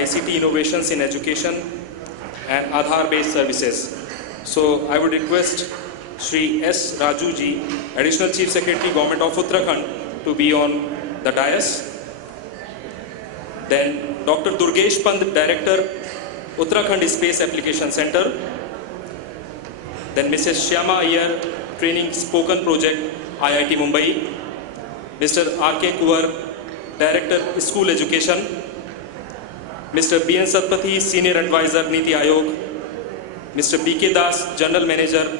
ICT innovations in education and Aadhaar-based services. So I would request Shri S. Raju ji, Additional Chief Secretary, Government of Uttarakhand, to be on the dais. Then Dr. Durgesh Pant, Director, Uttarakhand Space Application Center. Then Mrs. Shyama Iyer, Training Spoken Project, IIT Mumbai. Mr. R.K. Kuwar, Director, School Education. Mr. B.N. Satpathy, Senior Advisor, Niti Aayog. Mr. B.K. Das, General Manager,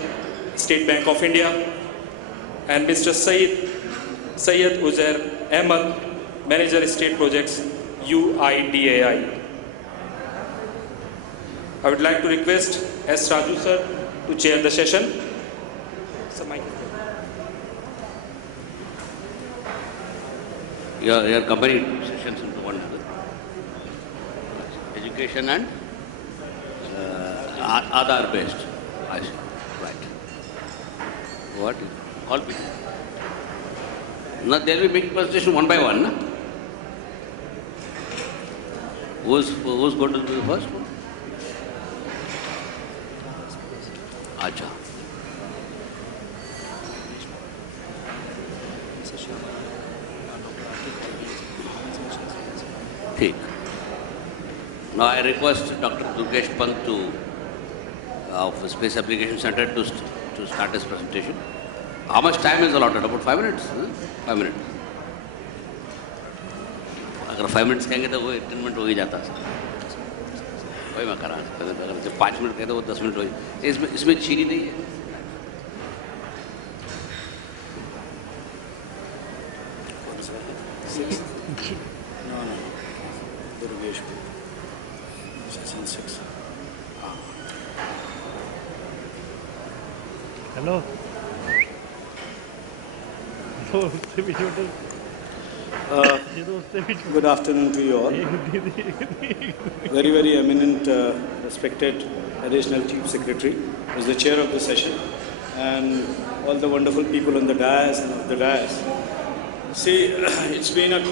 State Bank of India. And Mr. Syed Uzair Ahmed, Manager, State Projects, UIDAI. I would like to request S. Raju sir to chair the session. Your combined sessions into one another. Education and Aadhaar based. I see. Right. What? All people. Now there will be big presentation one by one. Na? Who's going to do the first one? Acha. ठीक. Now I request Dr. Durgesh Pant of Space Application Center to start his presentation. How much time is allotted? About 5 minutes? 5 minutes. अगर 5 minutes कहेंगे तो वो 10 minutes हो ही जाता है. वही मैं करा. अगर जब 5 minutes कहते वो 10 minutes हो ही. इसमें चीनी नहीं है. No. Durgesh Session 6. Hello. Good afternoon to you all. Very, very eminent, respected Additional Chief Secretary is the chair of the session, and all the wonderful people on the dais and off the dais. See, it's been a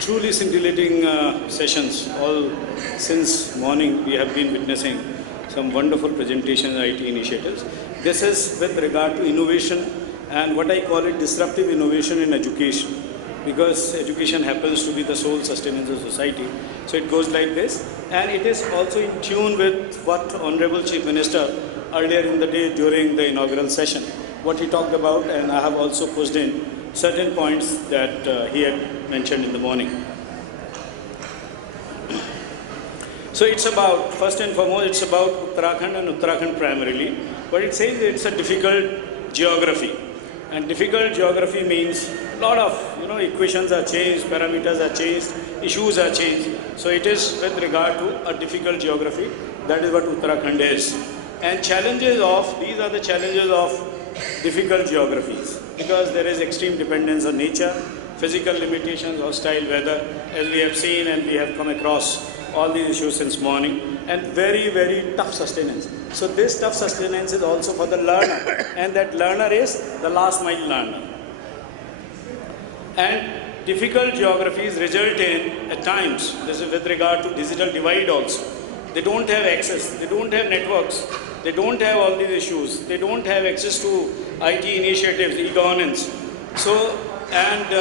truly scintillating sessions. All since morning we have been witnessing some wonderful presentations and IT initiatives. This is with regard to innovation and what I call it disruptive innovation in education, because education happens to be the sole sustenance of society. So it goes like this, and it is also in tune with what Honorable Chief Minister earlier in the day during the inaugural session, what he talked about, and I have also pushed in certain points that he had mentioned in the morning. So it's about, first and foremost, it's about Uttarakhand and Uttarakhand primarily, but it says it's a difficult geography. And difficult geography means a lot of, equations are changed, parameters are changed, issues are changed. So it is with regard to a difficult geography. That is what Uttarakhand is. And these are the challenges of difficult geographies, because there is extreme dependence on nature, physical limitations, hostile weather, as we have seen and we have come across all these issues since morning, and very, very tough sustenance. So this tough sustenance is also for the learner, and that learner is the last mile learner. And difficult geographies result in, at times, this is with regard to digital divide also. They don't have access, they don't have networks, they don't have all these issues, they don't have access to IT initiatives, e-governance. So, and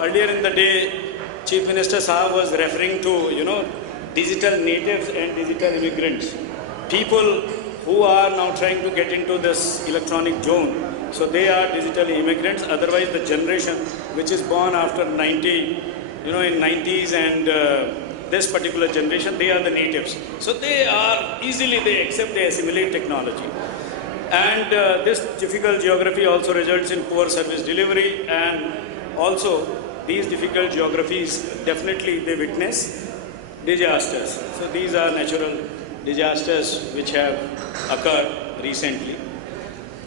earlier in the day, Chief Minister Saab was referring to, digital natives and digital immigrants. People who are now trying to get into this electronic zone. So they are digital immigrants, otherwise the generation which is born after 90, in 90s and this particular generation, they are the natives. So they accept, they assimilate technology. And this difficult geography also results in poor service delivery, and also these difficult geographies, definitely they witness disasters. So these are natural disasters which have occurred recently.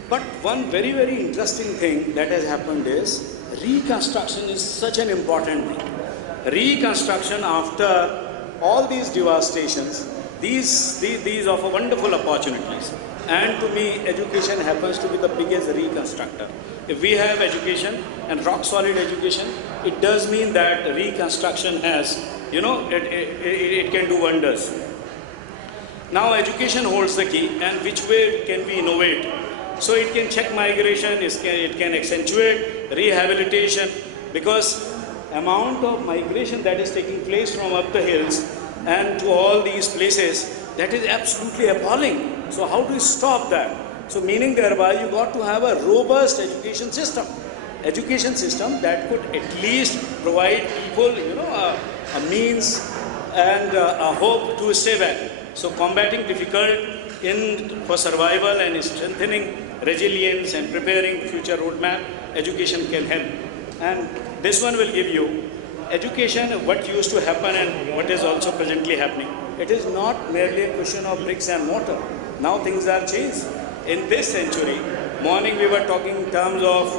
But one very, very interesting thing that has happened is reconstruction is such an important thing. Reconstruction after all these devastations, These offer wonderful opportunities. And to me, education happens to be the biggest reconstructor. If we have education and rock solid education, it does mean that reconstruction has, it can do wonders. Now education holds the key, and which way can we innovate? So it can check migration, it can accentuate rehabilitation, because amount of migration that is taking place from up the hills and to all these places, that is absolutely appalling. So how do you stop that? So meaning thereby you got to have a robust education system that could at least provide people, a means and a hope to stay back. So combating difficult for survival and strengthening resilience and preparing future roadmap, education can help. And this one will give you education, what used to happen and what is also presently happening. It is not merely a question of bricks and mortar. Now things are changed. In this century, morning we were talking in terms of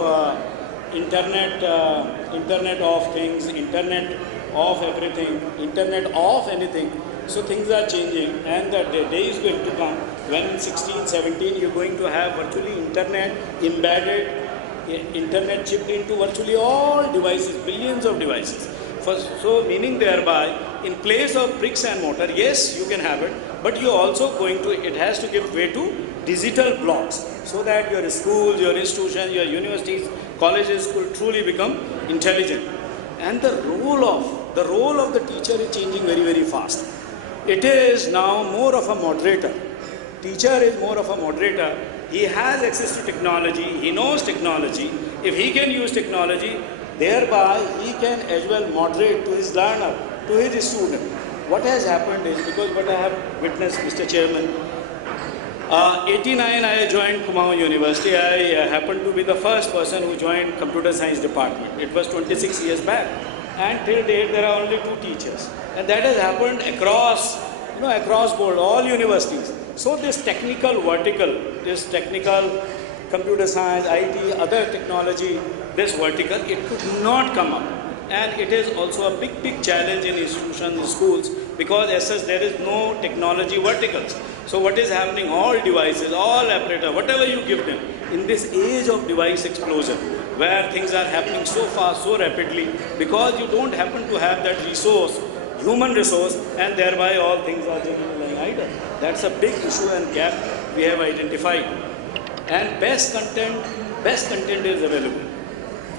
internet of things, internet of everything, internet of anything. So things are changing, and the day is going to come when in 16, 17 you're going to have virtually internet embedded, internet chipped into virtually all devices, billions of devices. So meaning thereby, in place of bricks and mortar, yes, you can have it, but you're also it has to give way to digital blocks, so that your schools, your institutions, your universities, colleges could truly become intelligent. And the role of the teacher is changing very, very fast. It is now more of a moderator. Teacher is more of a moderator. He has access to technology. He knows technology. If he can use technology, thereby he can as well moderate to his learner, to his student. What has happened is, because what I have witnessed, Mr. Chairman, 89 I joined Kumaon University. I happened to be the first person who joined computer science department. It was 26 years back. And till date there are only 2 teachers. And that has happened across board, all universities. So this technical vertical, this technical computer science, IT, other technology, this vertical, it could not come up. And it is also a big, big challenge in institutions, schools, because as such there is no technology verticals. So what is happening, all devices, all apparatus, whatever you give them, in this age of device explosion, where things are happening so fast, so rapidly, because you don't happen to have that resource, human resource, and thereby all things are just lying idle. That's a big issue and gap we have identified. And best content is available.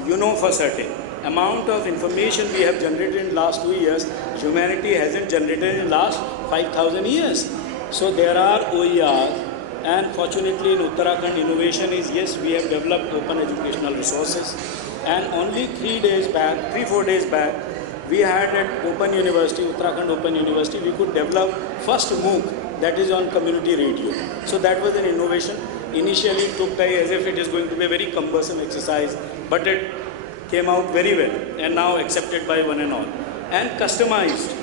You know for certain, amount of information we have generated in last 2 years, humanity hasn't generated in last 5,000 years. So there are OERs, and fortunately in Uttarakhand innovation is, yes, we have developed open educational resources. And only 3-4 days back, we had at Open University, Uttarakhand Open University, we could develop first MOOC, that is on community radio. So that was an innovation. Initially it took time as if it is going to be a very cumbersome exercise, but it came out very well and now accepted by one and all. And customized,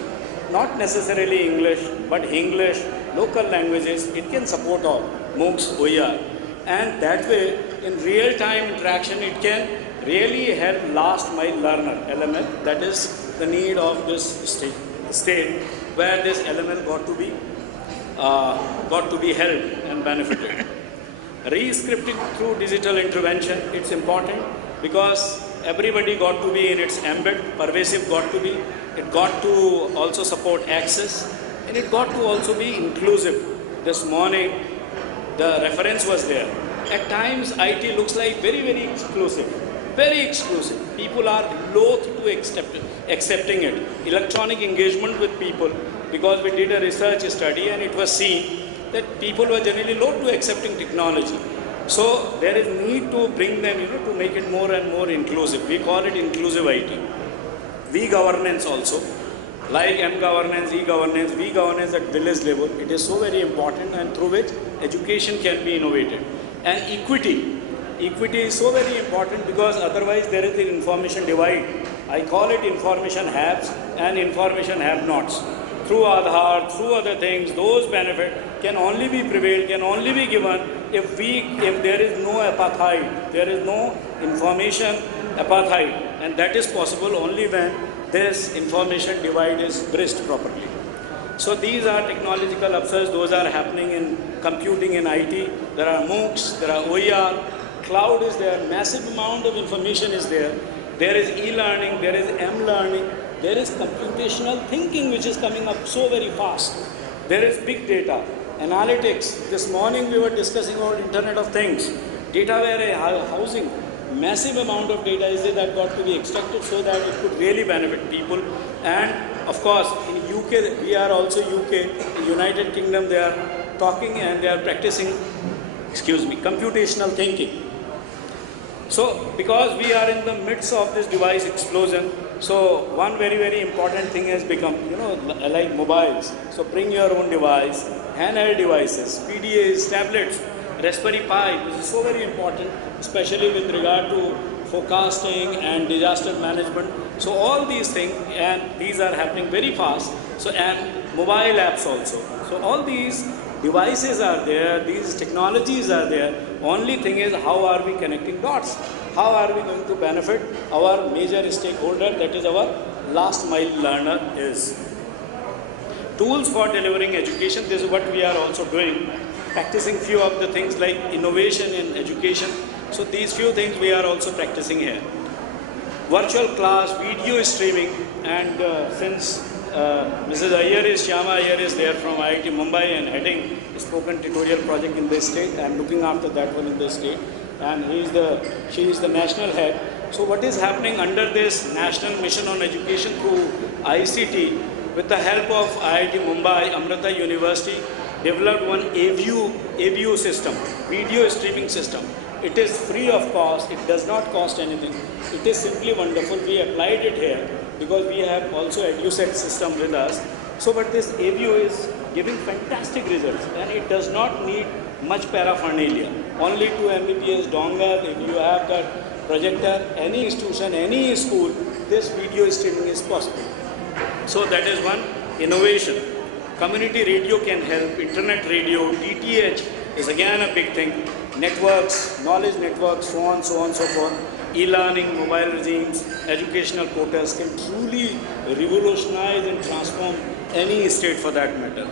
not necessarily English, but English, local languages, it can support all, MOOCs, OER. And that way, in real-time interaction, it can really help last mile learner, LML, that is the need of this state where this LML got to be held and benefited. Re-scripting through digital intervention, it's important because everybody got to be in its ambit, pervasive got to be, it got to also support access, and it got to also be inclusive. This morning, the reference was there. At times, IT looks like very, very exclusive. Very exclusive. People are loath to accepting it. Electronic engagement with people, because we did a research study and it was seen that people were generally loath to accepting technology. So there is need to bring them, to make it more and more inclusive. We call it inclusive IT. V-governance also, like M-governance, E-governance, V-governance at village level. It is so very important, and through which education can be innovated. And equity. Equity is so very important because otherwise there is an information divide. I call it information haves and information have-nots. Through Aadhaar, through other things, those benefits can only be prevailed, can only be given if there is no apartheid, there is no information apartheid, and that is possible only when this information divide is bridged properly. So these are technological upsurges, those are happening in computing in IT. There are MOOCs, there are OER, cloud is there, massive amount of information is there. There is e-learning, there is M-learning, there is computational thinking which is coming up so very fast. There is big data, analytics. This morning we were discussing about Internet of Things, data warehousing. Massive amount of data is there that got to be extracted so that it could really benefit people. And of course, in UK, we are also UK, in United Kingdom, they are talking and they are practicing, computational thinking. So, because we are in the midst of this device explosion, so one very, very important thing has become, like mobiles. So bring your own device, handheld devices, PDAs, tablets, Raspberry Pi. This is so very important, especially with regard to forecasting and disaster management. So all these things, and these are happening very fast. So, and mobile apps also. So all these devices are there, these technologies are there. Only thing is, how are we connecting dots? How are we going to benefit our major stakeholder, that is our last mile learner is. Tools for delivering education, this is what we are also doing. Practicing few of the things like innovation in education. So these few things we are also practicing here. Virtual class, video streaming, and since Mrs. Shyama Iyer is there from IIT Mumbai and heading the spoken tutorial project in this state. I am looking after that one in this state, and she is the national head. So what is happening under this National Mission on Education through ICT, with the help of IIT Mumbai, Amrita University developed one AVU system, video streaming system. It is free of cost, it does not cost anything. It is simply wonderful. We applied it here because we have also EduSet system with us. So, but this AVU is giving fantastic results, and it does not need much paraphernalia. Only 2 Mbps dongle. If you have that projector, any institution, any school, this video streaming is possible. So that is one innovation. Community radio can help, internet radio, DTH is again a big thing. Networks, knowledge networks, so on, so forth. E-learning, mobile regimes, educational quotas can truly revolutionize and transform any state for that matter.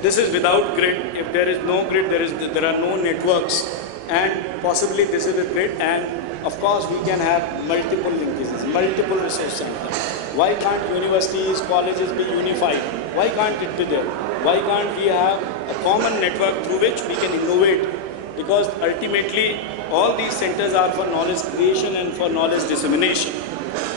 This is without grid. If there is no grid, there are no networks, and possibly this is with grid, and of course we can have multiple linkages, multiple resource centers. Why can't universities, colleges be unified? Why can't it be there? Why can't we have a common network through which we can innovate? Because ultimately all these centers are for knowledge creation and for knowledge dissemination.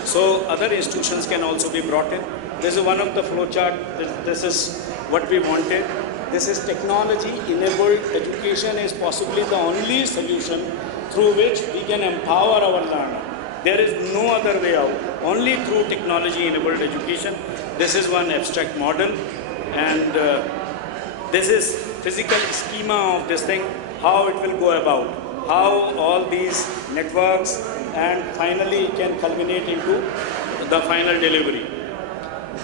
So other institutions can also be brought in. This is one of the flowchart. This is what we wanted. This is technology-enabled education is possibly the only solution through which we can empower our learner. There is no other way out, only through technology-enabled education. This is one abstract model, and this is physical schema of this thing, how it will go about, how all these networks and finally can culminate into the final delivery.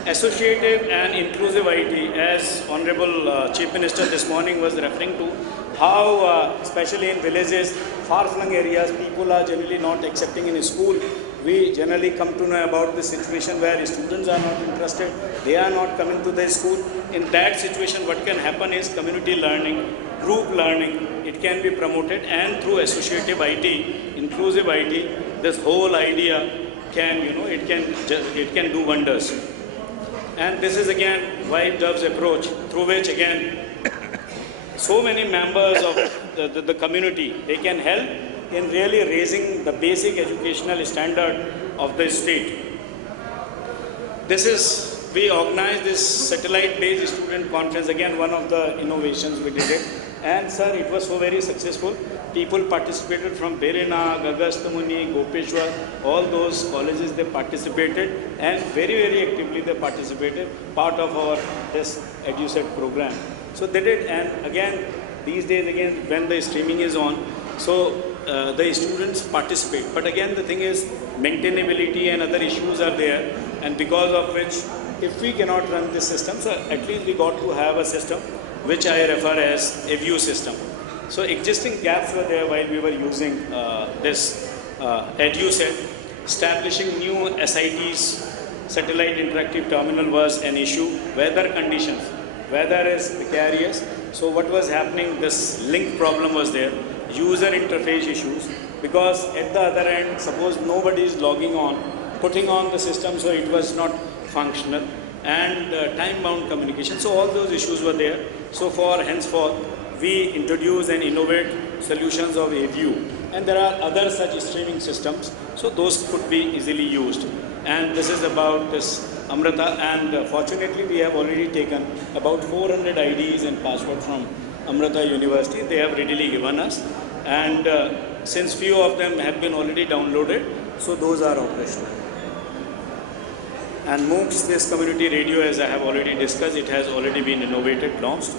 Associative and inclusive IT, as Honorable Chief Minister this morning was referring to, how especially in villages, far-flung areas, people are generally not accepting in school. We generally come to know about the situation where students are not interested, they are not coming to the school. In that situation, what can happen is community learning, group learning, it can be promoted, and through associative IT, inclusive IT, this whole idea can, it can do wonders. And this is again White Dove's approach, through which again so many members of the community, they can help in really raising the basic educational standard of the state. This is, we organized this satellite-based student conference, again one of the innovations we did it. And sir, it was so very successful. People participated from Berena, Agasthamuni, Gopeshwar, all those colleges they participated, and very, very actively they participated, part of our this EduSet program. So they did, and again, these days again, when the streaming is on, so the students participate. But again, the thing is, maintainability and other issues are there, and because of which, if we cannot run this system, so at least we got to have a system which I refer as a view system. So existing gaps were there while we were using this EduSet, establishing new SITs, satellite interactive terminal was an issue. Weather conditions, weather is precarious. So what was happening, this link problem was there. User interface issues, because at the other end, suppose nobody is logging on, putting on the system, so it was not functional, and time-bound communication. So all those issues were there. So for henceforth, we introduce and innovate solutions of AView. And there are other such streaming systems, so those could be easily used. And this is about this Amrita, and fortunately we have already taken about 400 IDs and passwords from Amrita University. They have readily given us, and since few of them have been already downloaded, so those are operational. And MOOCs, this community radio, as I have already discussed, it has already been innovated, launched.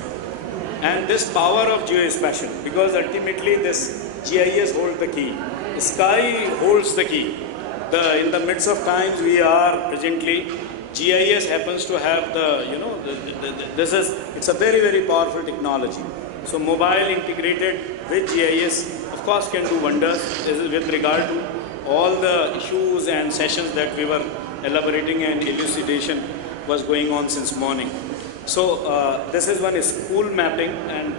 And this power of geospatial, because ultimately this GIS holds the key. Sky holds the key. In the midst of times we are presently, GIS happens to have the, it's a very, very powerful technology. So mobile integrated with GIS, of course, can do wonders with regard to all the issues and sessions that we were elaborating, and elucidation was going on since morning. So this is one school mapping, and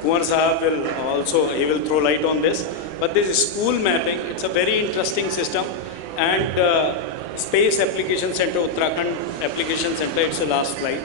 Kumar Sahab will also, he will throw light on this. But this school mapping, it's a very interesting system, and Space Application Center, Uttarakhand Application Center, it's the last slide.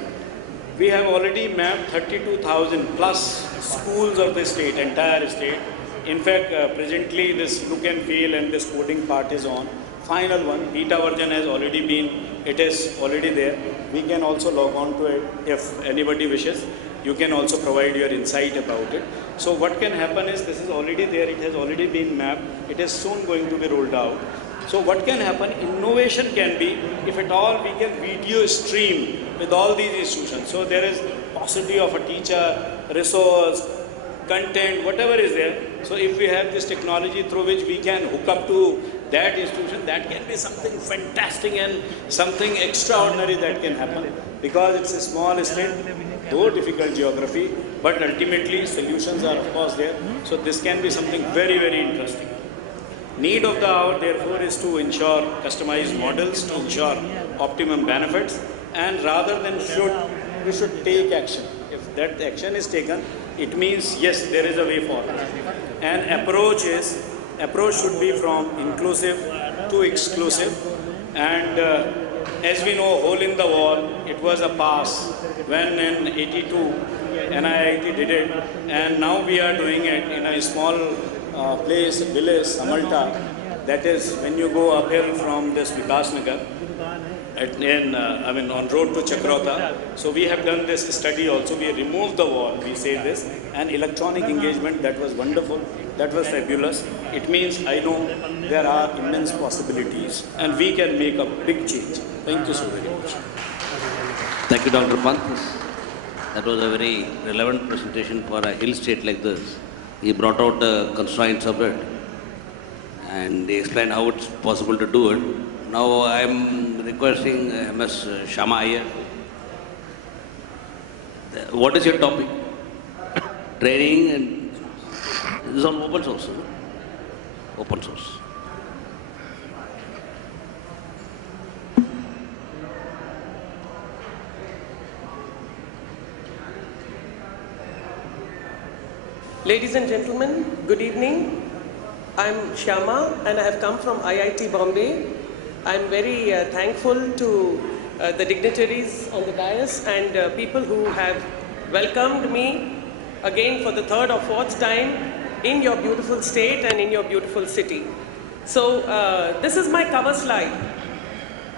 We have already mapped 32,000 plus schools of the state, entire state. In fact, presently this look and feel and this coding part is on. Final one, beta version has already been, it is already there. We can also log on to it if anybody wishes. You can also provide your insight about it. So what can happen is, this is already there, it has already been mapped, it is soon going to be rolled out. So what can happen, innovation can be, if at all we can video stream with all these institutions. So there is possibility of a teacher, resource, content, whatever is there. So if we have this technology through which we can hook up to that institution, that can be something fantastic and something extraordinary that can happen. Because it's a small state, though difficult geography, but ultimately solutions are of course there. So this can be something very, very interesting. Need of the hour, therefore, is to ensure customized models, to ensure optimum benefits, and rather than we should take action. If that action is taken, it means yes, there is a way forward. And approach should be from inclusive to exclusive. And as we know, hole in the wall, it was a pass when in 82 NIIT did it, and now we are doing it in a small place, village, Samalta, that is when you go uphill from this Vikas Nagar, on road to Chakrota. So we have done this study also. We removed the wall, we say this, and electronic engagement, that was wonderful, that was fabulous. It means I know there are immense possibilities and we can make a big change. Thank you so very much. Thank you, Dr. Pant. That was a very relevant presentation for a hill state like this. He brought out the constraints of it and he explained how it's possible to do it. Now I am requesting Ms. Shama Iyer. What is your topic? Training, and this is on open source. Open source. Ladies and gentlemen, good evening. I'm Shyama and I have come from IIT Bombay. I'm very thankful to the dignitaries on the dais and people who have welcomed me again for the third or fourth time in your beautiful state and in your beautiful city. So this is my cover slide,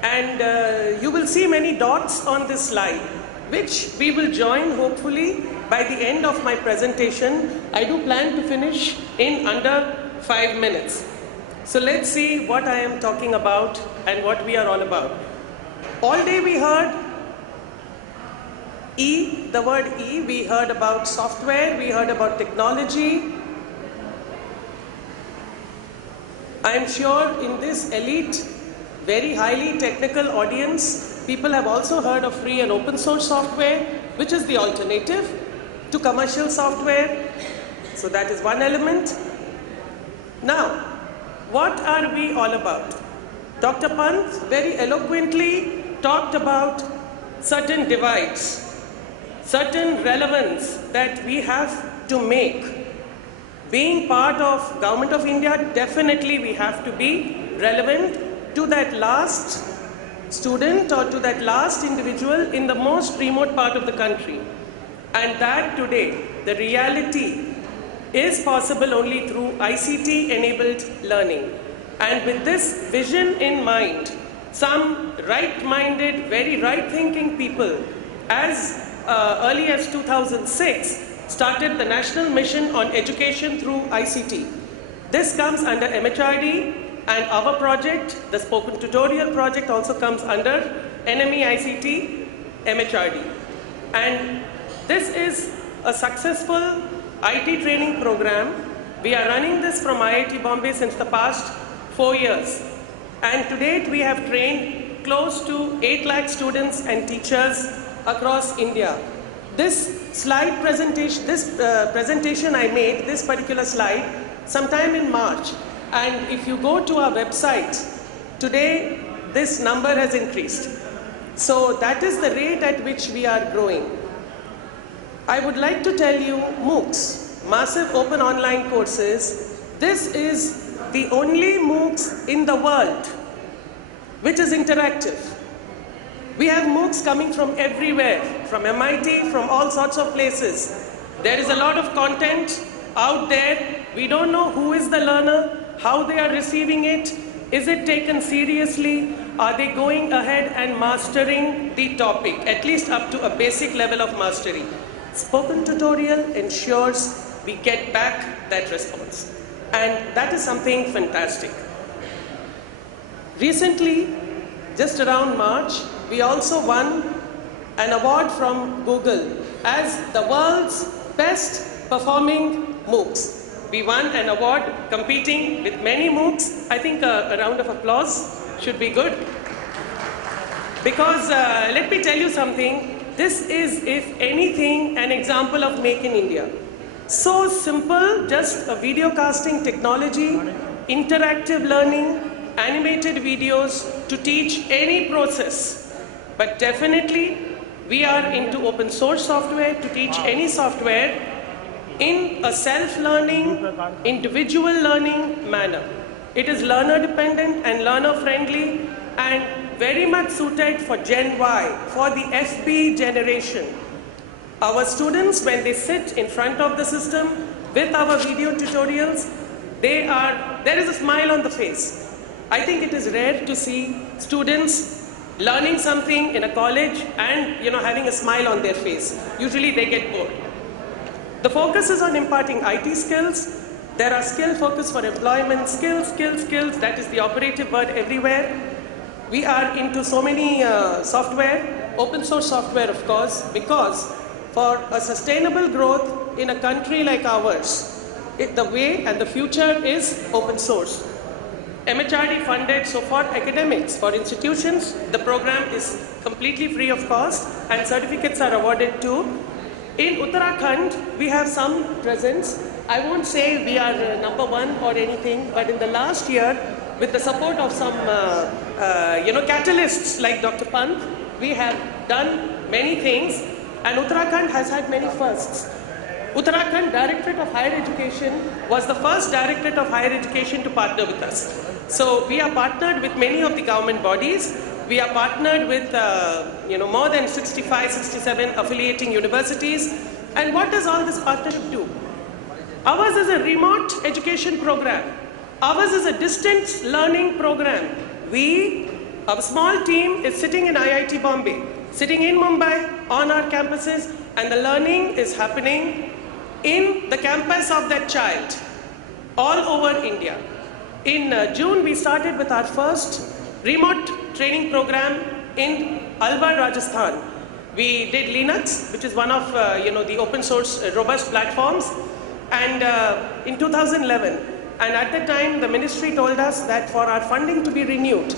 and you will see many dots on this slide, which we will join hopefully by the end of my presentation. I do plan to finish in under 5 minutes. So let's see what I am talking about and what we are all about. All day we heard E, the word E. We heard about software, we heard about technology. I am sure in this elite, very highly technical audience, people have also heard of free and open source software, which is the alternative to commercial software. So that is one element. Now, what are we all about? Dr. Pant very eloquently talked about certain divides, certain relevance that we have to make. Being part of Government of India, definitely we have to be relevant to that last student or to that last individual in the most remote part of the country. And that today, the reality is possible only through ICT-enabled learning. And with this vision in mind, some right-minded, very right-thinking people, as early as 2006, started the National Mission on Education through ICT. This comes under MHRD, and our project, the Spoken Tutorial project, also comes under NME ICT MHRD. And this is a successful IT training program. We are running this from IIT Bombay since the past 4 years. And to date, we have trained close to 8 lakh students and teachers across India. This slide presentation, presentation I made, this particular slide, sometime in March. And if you go to our website, today this number has increased. So that is the rate at which we are growing. I would like to tell you MOOCs, Massive Open Online Courses. This is the only MOOCs in the world which is interactive. We have MOOCs coming from everywhere, from MIT, from all sorts of places. There is a lot of content out there. We don't know who is the learner, how they are receiving it, is it taken seriously, are they going ahead and mastering the topic, at least up to a basic level of mastery. Spoken Tutorial ensures we get back that response. And that is something fantastic. Recently, just around March, we also won an award from Google as the world's best performing MOOCs. We won an award competing with many MOOCs. I think a round of applause should be good. Because let me tell you something, this is, if anything, an example of Make in India. So simple, just a video casting technology, interactive learning, animated videos to teach any process. But definitely, we are into open source software to teach any software in a self-learning, individual learning manner. It is learner-dependent and learner-friendly and very much suited for Gen Y, for the FB generation. Our students, when they sit in front of the system with our video tutorials, there is a smile on the face. I think it is rare to see students learning something in a college and having a smile on their face. Usually they get bored. The focus is on imparting IT skills. There are skill focus for employment, skills. That is the operative word everywhere. We are into so many software, open source software of course, because for a sustainable growth in a country like ours, the way and the future is open source. MHRD funded, so for academics, for institutions, the program is completely free of cost and certificates are awarded too. In Uttarakhand, we have some presence. I won't say we are number one or anything, but in the last year, with the support of some catalysts like Dr. Pant, we have done many things, and Uttarakhand has had many firsts. Uttarakhand Directorate of Higher Education was the first Directorate of Higher Education to partner with us. So we are partnered with many of the government bodies. We are partnered with more than 65, 67 affiliating universities. And what does all this partnership do? Ours is a remote education program. Ours is a distance learning program. Our small team is sitting in IIT Bombay, sitting in Mumbai on our campuses, and the learning is happening in the campus of that child all over India. In June, we started with our first remote training program in Alwar, Rajasthan. We did Linux, which is one of the open source robust platforms, and in 2011. And at that time, the ministry told us that for our funding to be renewed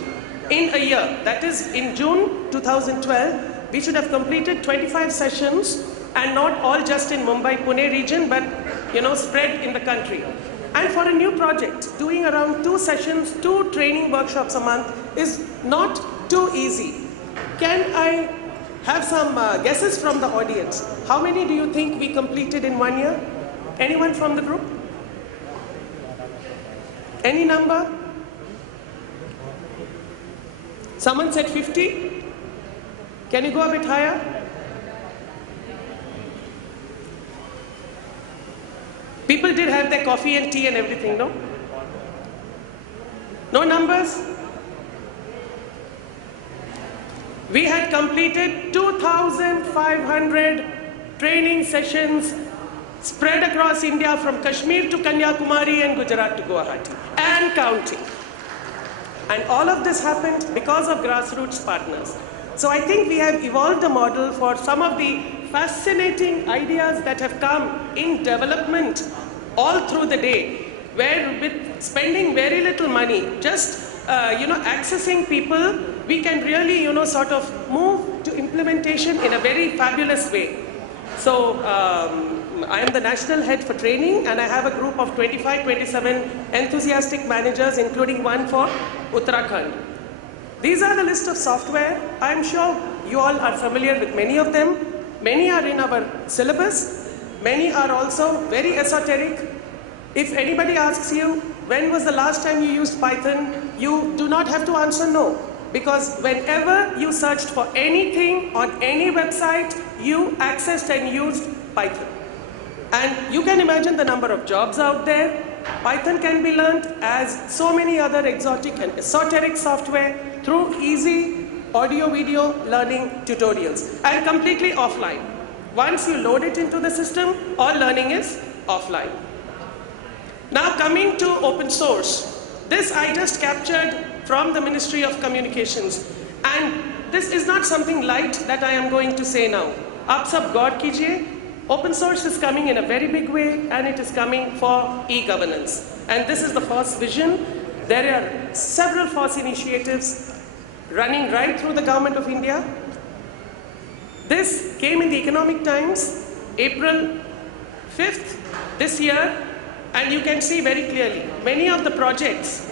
in a year, that is in June 2012, we should have completed 25 sessions, and not all just in Mumbai, Pune region, but spread in the country. And for a new project, doing around 2 sessions, 2 training workshops a month is not too easy. Can I have some guesses from the audience? How many do you think we completed in 1 year? Anyone from the group? Any number? Someone said 50? Can you go a bit higher? People did have their coffee and tea and everything, no? No numbers? We had completed 2,500 training sessions spread across India from Kashmir to Kanyakumari and Gujarat to Guwahati and counting. And all of this happened because of grassroots partners. So I think we have evolved a model for some of the fascinating ideas that have come in development all through the day, where with spending very little money, just accessing people, we can really sort of move to implementation in a very fabulous way. So I am the national head for training, and I have a group of 25, 27 enthusiastic managers, including one for Uttarakhand. These are the list of software. I am sure you all are familiar with many of them. Many are in our syllabus. Many are also very esoteric. If anybody asks you, when was the last time you used Python, you do not have to answer no. Because whenever you searched for anything on any website, you accessed and used Python. And you can imagine the number of jobs out there. Python can be learned as so many other exotic and esoteric software through easy audio-video learning tutorials and completely offline. Once you load it into the system, all learning is offline. Now coming to open source. This I just captured from the Ministry of Communications. And this is not something light that I am going to say now. Aap sab gaur kijiye. Open source is coming in a very big way, and it is coming for e-governance. And this is the FOSS vision. There are several FOSS initiatives running right through the government of India. This came in the Economic Times, April 5th this year, and you can see very clearly, many of the projects,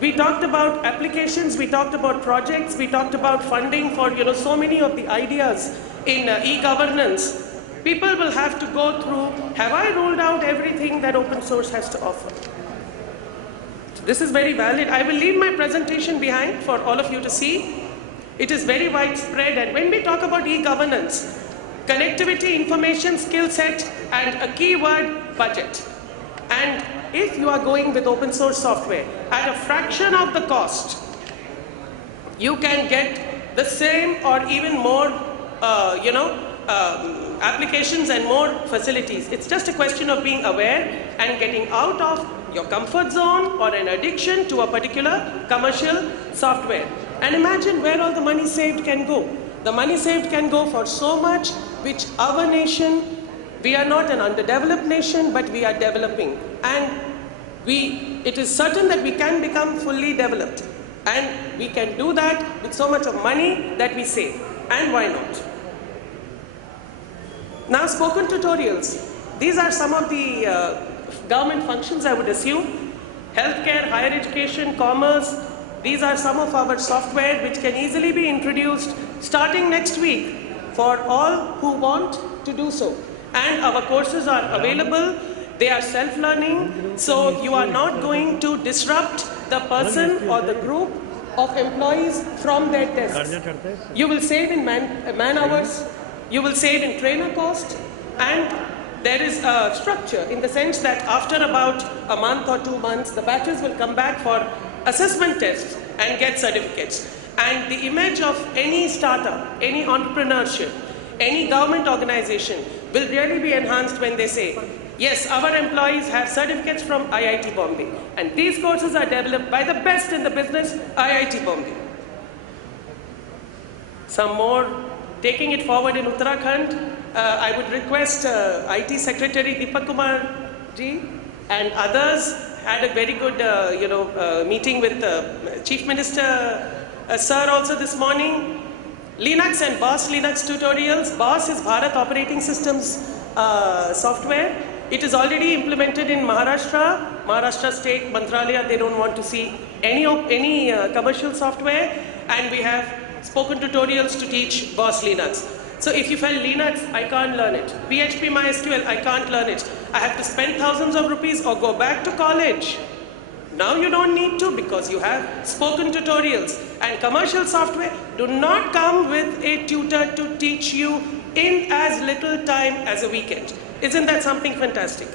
we talked about applications, we talked about projects, we talked about funding for so many of the ideas in e-governance. People will have to go through, have I rolled out everything that open source has to offer? So this is very valid. I will leave my presentation behind for all of you to see. It is very widespread, and when we talk about e-governance, connectivity, information, skill set, and a keyword, budget. And if you are going with open source software at a fraction of the cost, you can get the same or even more, applications and more facilities. It's just a question of being aware and getting out of your comfort zone or an addiction to a particular commercial software. And imagine where all the money saved can go. The money saved can go for so much which our nation, we are not an underdeveloped nation, but we are developing. And it is certain that we can become fully developed. And we can do that with so much of money that we save. And why not? Now, spoken tutorials. These are some of the government functions, I would assume. Healthcare, higher education, commerce. These are some of our software which can easily be introduced starting next week for all who want to do so. And our courses are available. They are self-learning, so you are not going to disrupt the person or the group of employees from their desks. You will save in man hours, you will save in trainer cost, and there is a structure in the sense that after about a month or 2 months, the batches will come back for assessment tests and get certificates. And the image of any startup, any entrepreneurship, any government organization will really be enhanced when they say, yes, our employees have certificates from IIT Bombay, and these courses are developed by the best in the business, IIT Bombay. Some more, taking it forward in Uttarakhand, I would request IT Secretary Deepak Kumar ji and others had a very good meeting with Chief Minister Sir also this morning. Linux and BOSS Linux tutorials. BOSS is Bharat Operating Systems software. It is already implemented in Maharashtra State Mantralaya. They don't want to see any commercial software, and we have spoken tutorials to teach Boss Linux. So if you felt Linux, I can't learn it. PHP MySQL, I can't learn it. I have to spend thousands of rupees or go back to college. Now you don't need to, because you have spoken tutorials, and commercial software do not come with a tutor to teach you in as little time as a weekend. Isn't that something fantastic?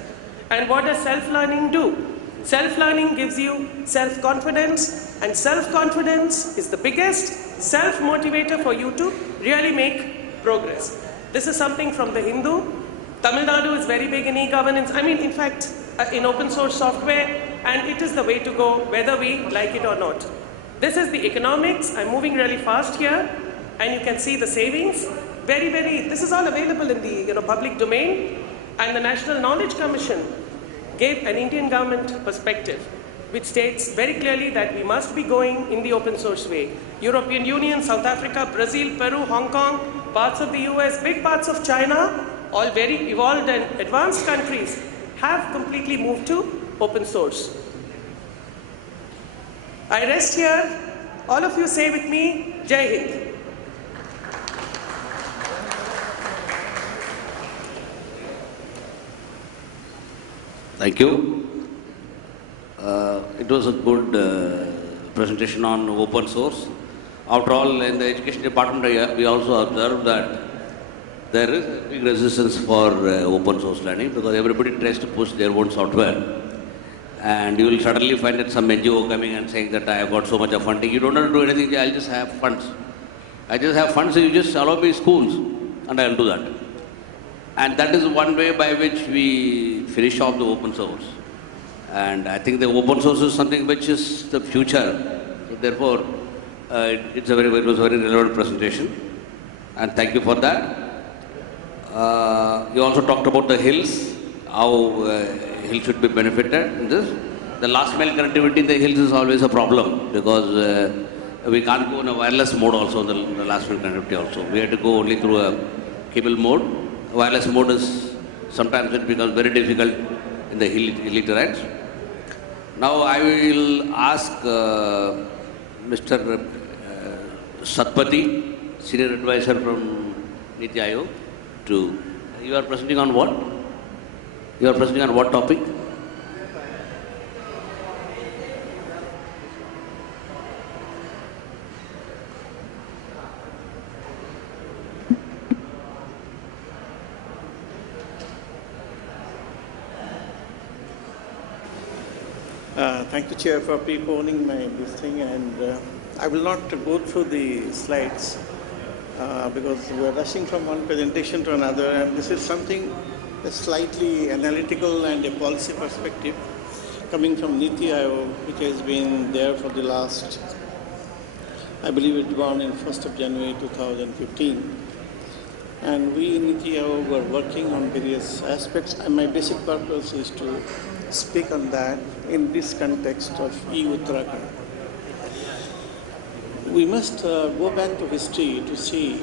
And what does self-learning do? Self-learning gives you self-confidence, and self-confidence is the biggest self-motivator for you to really make progress. This is something from the Hindu. Tamil Nadu is very big in e-governance. I mean, in fact, in open source software, and it is the way to go, whether we like it or not. This is the economics. I'm moving really fast here, and you can see the savings. This is all available in the public domain, and the National Knowledge Commission gave an Indian government perspective, which states very clearly that we must be going in the open source way. European Union, South Africa, Brazil, Peru, Hong Kong, parts of the US, big parts of China, all very evolved and advanced countries have completely moved to open source. I rest here. All of you say with me, Jai Hind. Thank you. It was a good presentation on open source. After all, in the education department, we also observed that there is a big resistance for open source learning, because everybody tries to push their own software. And you will suddenly find that some NGO coming and saying that I have got so much of funding. You don't have to do anything, I'll just have funds. I just have funds, so you just allow me schools, and I'll do that. And that is one way by which we finish off the open source. And I think the open source is something which is the future. So therefore, it was a very relevant presentation. And thank you for that. You also talked about the hills, how hills should be benefited in this. The last mile connectivity in the hills is always a problem, because we can't go in a wireless mode also, the last mile connectivity also. We have to go only through a cable mode. Wireless mode is, sometimes it becomes very difficult in the hilly terrains. Now I will ask Mr. Satpathy, Senior Advisor from Niti Aayog, to, you are presenting on what? You are presenting on what topic? Thank you, Chair, for preponing this thing, and I will not go through the slides because we are rushing from one presentation to another, and this is something that's slightly analytical and a policy perspective coming from Niti Aayog, which has been there for the last, I believe it began in 1st of January 2015. And we in Niti Aayog were working on various aspects, and my basic purpose is to speak on that in this context of e-Uttarakhand. We must go back to history to see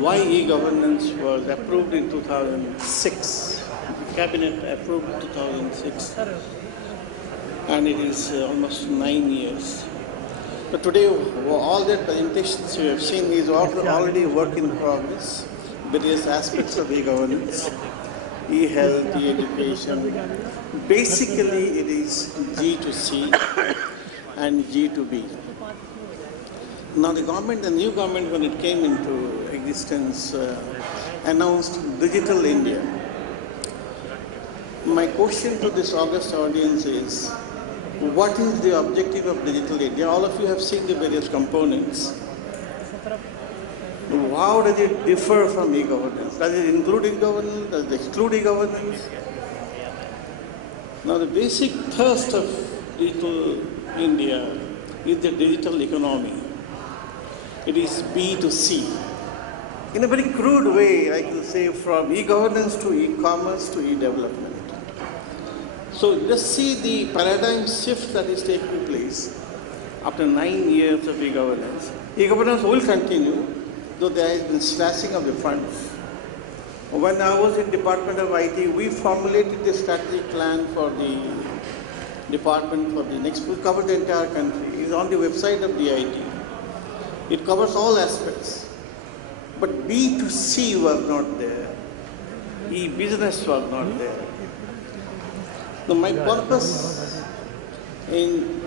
why e-governance was approved in 2006. The cabinet approved in 2006, and it is almost 9 years. But today, all the presentations you have seen is already work in progress, various aspects of e-governance, e-health, e-education. Basically, it is G to C and G to B. Now, the government, the new government, when it came into existence, announced Digital India. My question to this august audience is, what is the objective of Digital India? All of you have seen the various components. How does it differ from e-governance? Does it include e-governance? Does it exclude e-governance? Now, the basic thrust of Digital India is the digital economy. It is B to C. In a very crude way, I can say from e-governance to e-commerce to e-development. So just see the paradigm shift that is taking place after 9 years of e-governance. E-governance will continue, though there has been slashing of the funds. When I was in Department of IT, we formulated the strategic plan for the department for the next. We cover the entire country. It's on the website of DIT. It covers all aspects. But B2C was not there. E-business was not there. So my purpose in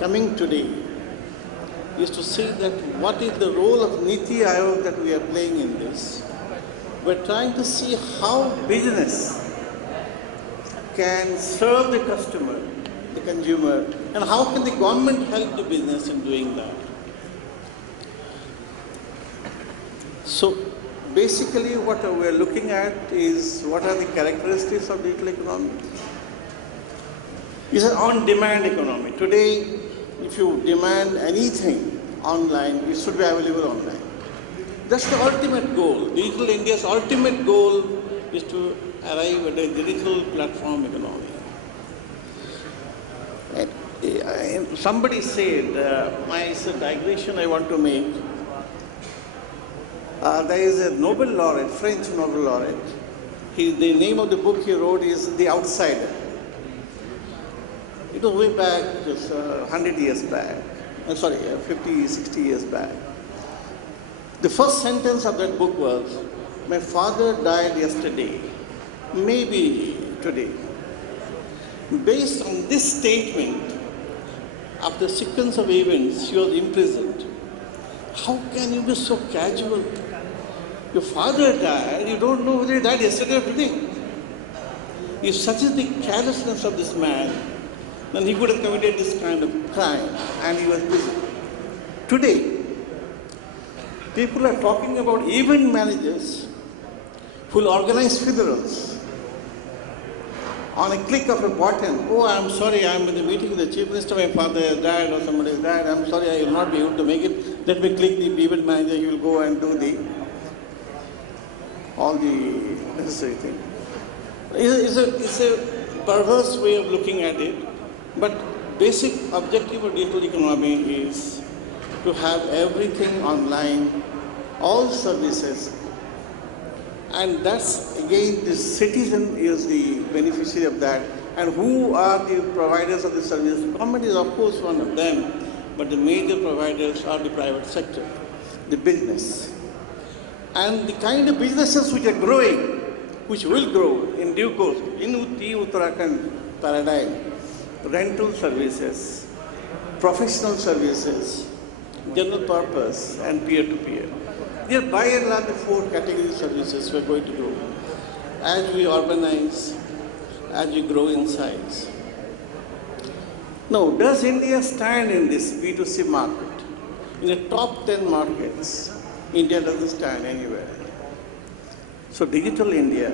coming today is to see that what is the role of Niti Aayog that we are playing in this. We're trying to see how business can serve the customer, the consumer, and how can the government help the business in doing that. So basically what we're looking at is what are the characteristics of digital economy. It's an on-demand economy. Today, if you demand anything online, it should be available online. That's the ultimate goal. Digital India's ultimate goal is to arrive at a digital platform economy. And somebody said, it's a digression I want to make. There is a Nobel laureate, French Nobel laureate. The name of the book he wrote is The Outsider. It was way back, just 100 years back. 50, 60 years back. The first sentence of that book was, my father died yesterday, maybe today. Based on this statement, after a sequence of events, he was imprisoned. How can you be so casual? Your father died, you don't know whether he died yesterday or today. If such is the carelessness of this man, then he could have committed this kind of crime and he was imprisoned. Today, people are talking about event managers who will organize funerals. On a click of a button, oh, I'm sorry, I'm in the meeting with the Chief Minister, my father has died or somebody has died, I'm sorry, I will not be able to make it. Let me click the event manager, he will go and do all the necessary things. It's a perverse way of looking at it, but basic objective of digital economy is to have everything online, all services, and that's again the citizen is the beneficiary of that. And who are the providers of the service? The government is of course one of them, but the major providers are the private sector, the business. And the kind of businesses which are growing, which will grow in due course, in the Uttarakhand paradigm, rental services, professional services, general purpose, and peer-to-peer. These are by and large the four category services we're going to do as we urbanize, as we grow in size. Now, does India stand in this B2C market? In the top 10 markets, India doesn't stand anywhere. So Digital India,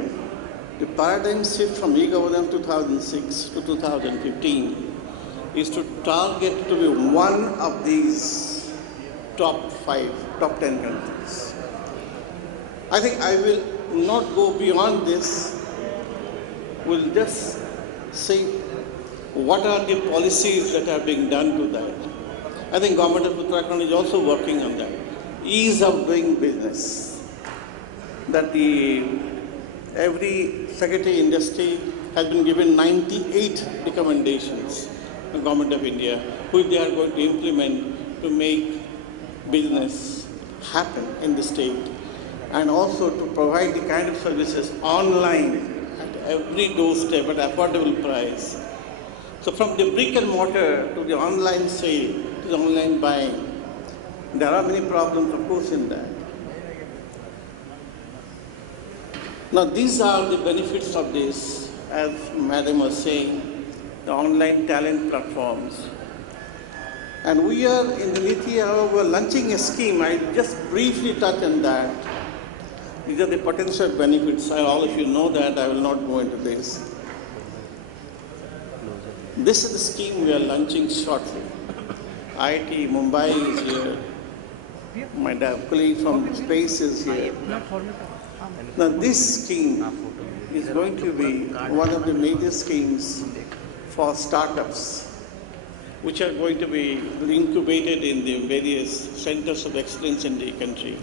the paradigm shift from e-governance 2006 to 2015 is to target to be one of these top 10 countries. I think I will not go beyond this. We'll just say what are the policies that are being done to that. I think Government of Uttarakhand is also working on that. Ease of doing business. That every Secretary Industry has been given 98 recommendations to the Government of India, which they are going to implement to make business happen in the state, and also to provide the kind of services online at every doorstep at affordable price. So from the brick and mortar to the online sale, to the online buying, there are many problems, of course, in that. Now, these are the benefits of this, as Madam was saying, the online talent platforms. And we are in the Niti Aayog launching a scheme. I just briefly touch on that. These are the potential benefits. All of you know that. I will not go into this. This is the scheme we are launching shortly. IIT Mumbai is here. My colleague from Space is here. Now this scheme is going to be one of the major schemes for startups, which are going to be incubated in the various centers of excellence in the country.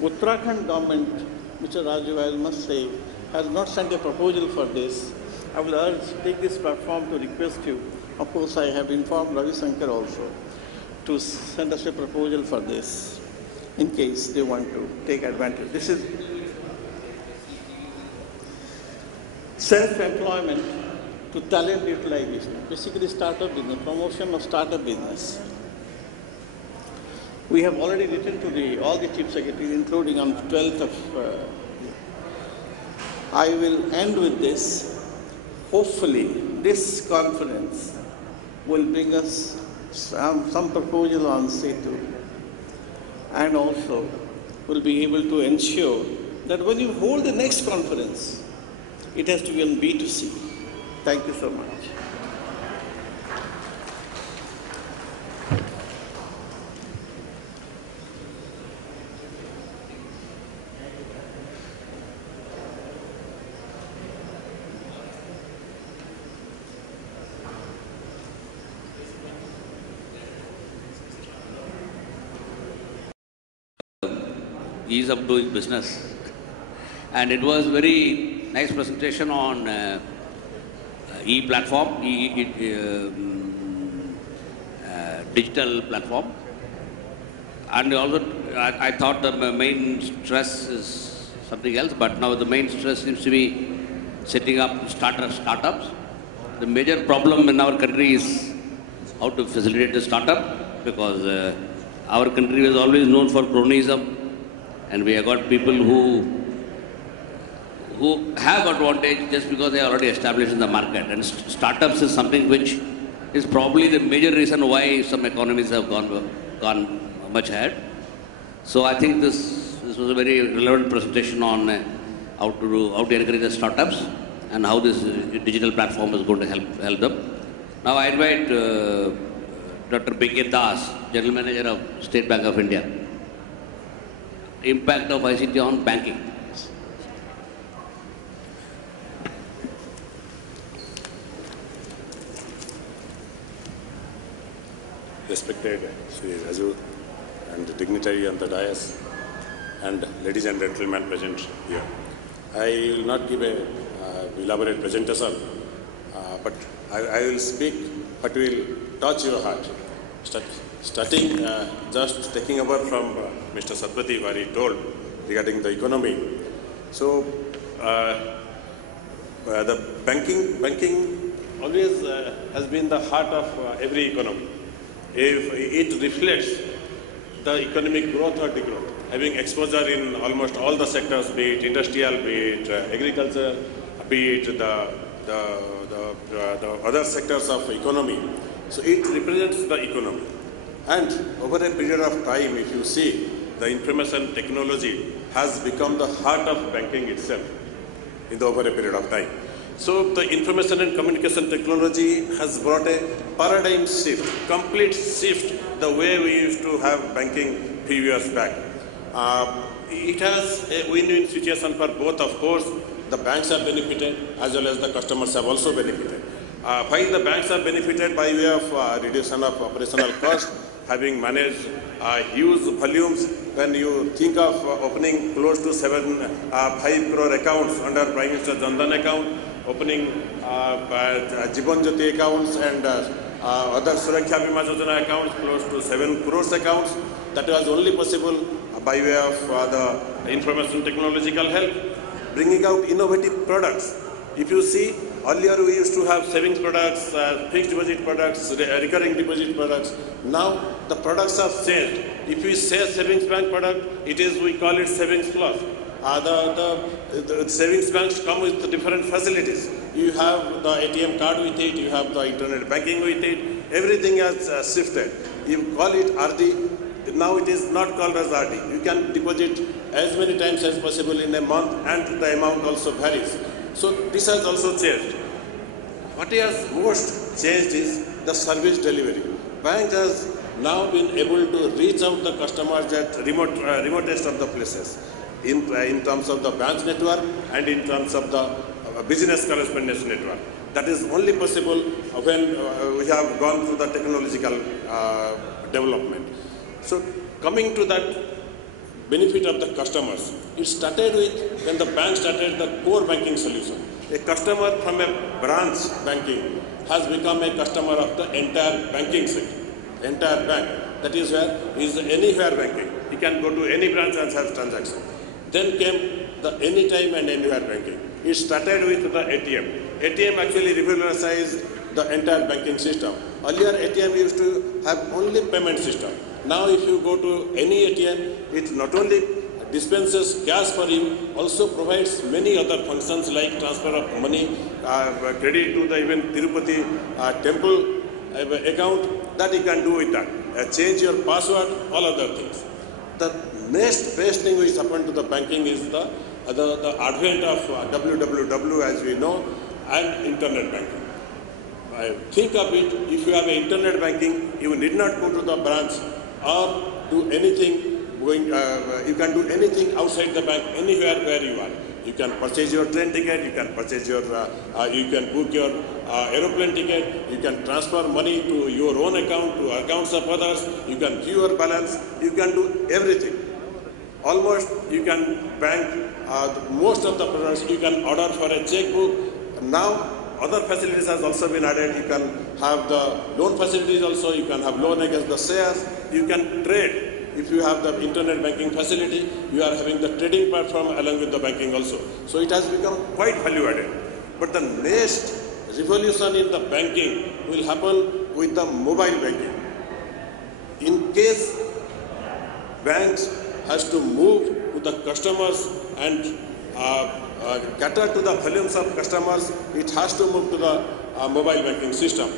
Uttarakhand government Mr. Raju, I must say, has not sent a proposal for this. I will urge, take this platform to request you. Of course, I have informed Ravi Shankar also to send us a proposal for this in case they want to take advantage. This is self-employment to talent utilization, basically startup business, promotion of startup business. We have already written to all the chief secretaries, including on 12th of. I will end with this. Hopefully, this conference will bring us some proposal on SETU, and also will be able to ensure that when you hold the next conference, it has to be on B2C. Thank you so much. Ease of doing business. And it was very nice presentation on e-platform, digital platform. And also, I thought the main stress is something else, but now the main stress seems to be setting up startups. The major problem in our country is how to facilitate the startup, because our country was always known for cronyism, and we have got people who have advantage just because they are already established in the market. And startups is something which is probably the major reason why some economies have gone much ahead. So I think this was a very relevant presentation on how to encourage the startups and how this digital platform is going to help them. Now I invite Dr. B.K. Das, General Manager of State Bank of India. Impact of ICT on banking. Respected Sri Raju and the dignitary on the dais and ladies and gentlemen present here. I will not give a elaborate presentation, but I will speak what will touch your heart. Starting, just taking over from Mr. Satpathy, what he told regarding the economy. So, the banking always has been the heart of every economy. If it reflects the economic growth or degrowth, having exposure in almost all the sectors, be it industrial, be it agriculture, be it the other sectors of economy. So it represents the economy. And over a period of time, if you see, the information technology has become the heart of banking itself over a period of time. So the information and communication technology has brought a paradigm shift, complete shift, the way we used to have banking few years back. It has a win-win situation for both, of course. The banks are benefited as well as the customers have also benefited. While the banks are benefited by way of reduction of operational cost, having managed huge volumes, when you think of opening close to 5 crore accounts under Prime Minister Jan Dhan account, opening Jivan Jyoti accounts and other Suraksha Bima Yojana accounts, close to 7 crores accounts, that was only possible by way of the information technological help, bringing out innovative products. If you see, earlier we used to have savings products, fixed deposit products, recurring deposit products. Now the products have changed. If we say savings bank product, we call it savings plus. The savings banks come with different facilities. You have the ATM card with it, you have the internet banking with it, everything has shifted. You call it RD, now it is not called as RD. You can deposit as many times as possible in a month and the amount also varies. So this has also changed. What has most changed is the service delivery. Bank has now been able to reach out the customers at remotest of the places in terms of the branch network and in terms of the business correspondence network. That is only possible when we have gone through the technological development. So coming to that, benefit of the customers. It started with when the bank started the core banking solution. A customer from a branch banking has become a customer of the entire banking sector, entire bank. That is where is anywhere banking. He can go to any branch and have transaction. Then came the anytime and anywhere banking. It started with the ATM. ATM actually revolutionized the entire banking system. Earlier ATM used to have only payment system. Now if you go to any ATM, it not only dispenses cash for you, also provides many other functions like transfer of money, credit to the even Tirupati temple account, that you can do with that. Change your password, all other things. The next best thing which happened to the banking is the advent of www, as we know, and internet banking. Think of it, if you have an internet banking, you need not go to the branch or do anything. You can do anything outside the bank, anywhere where you are. You can purchase your train ticket, you can purchase your, you can book your aeroplane ticket, you can transfer money to your own account, to accounts of others, you can view your balance, you can do everything. Almost you can bank most of the products, you can order for a checkbook. Now other facilities has also been added. You can have the loan facilities also, you can have loan against the shares, you can trade. If you have the internet banking facility, you are having the trading platform along with the banking also. So it has become quite value added. But the next revolution in the banking will happen with the mobile banking. In case banks has to move to the customers and cater to the volumes of customers, it has to move to the mobile banking system.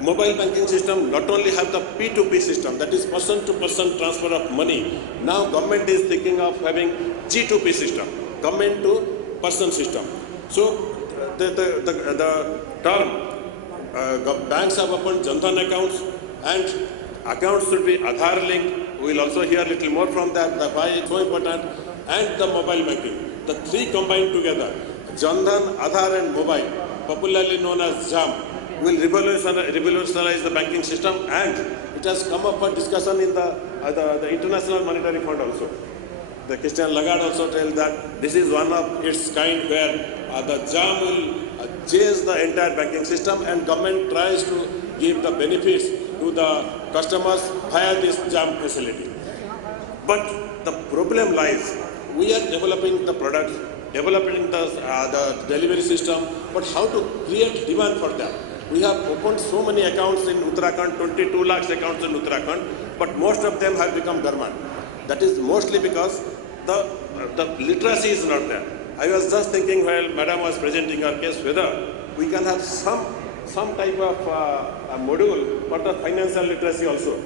Mobile banking system not only have the P2P system, that is person-to-person transfer of money. Now government is thinking of having G2P system, government to person system. So the term banks have opened Jan Dhan accounts and accounts should be Aadhaar linked. We will also hear a little more from that, why it's so important, and the mobile banking. The three combined together, Jan Dhan, Aadhaar and mobile, popularly known as JAM, will revolutionize the banking system, and it has come up for discussion in the International Monetary Fund also. The Christian Lagarde also tells that this is one of its kind where the JAM will change the entire banking system, and government tries to give the benefits to the customers via this JAM facility. But the problem lies, we are developing the products, developing the delivery system, but how to create demand for that? We have opened so many accounts in Uttarakhand, 22 lakhs accounts in Uttarakhand, but most of them have become dormant. That is mostly because the literacy is not there. I was just thinking while Madam was presenting her case whether we can have some type of a module for the financial literacy also,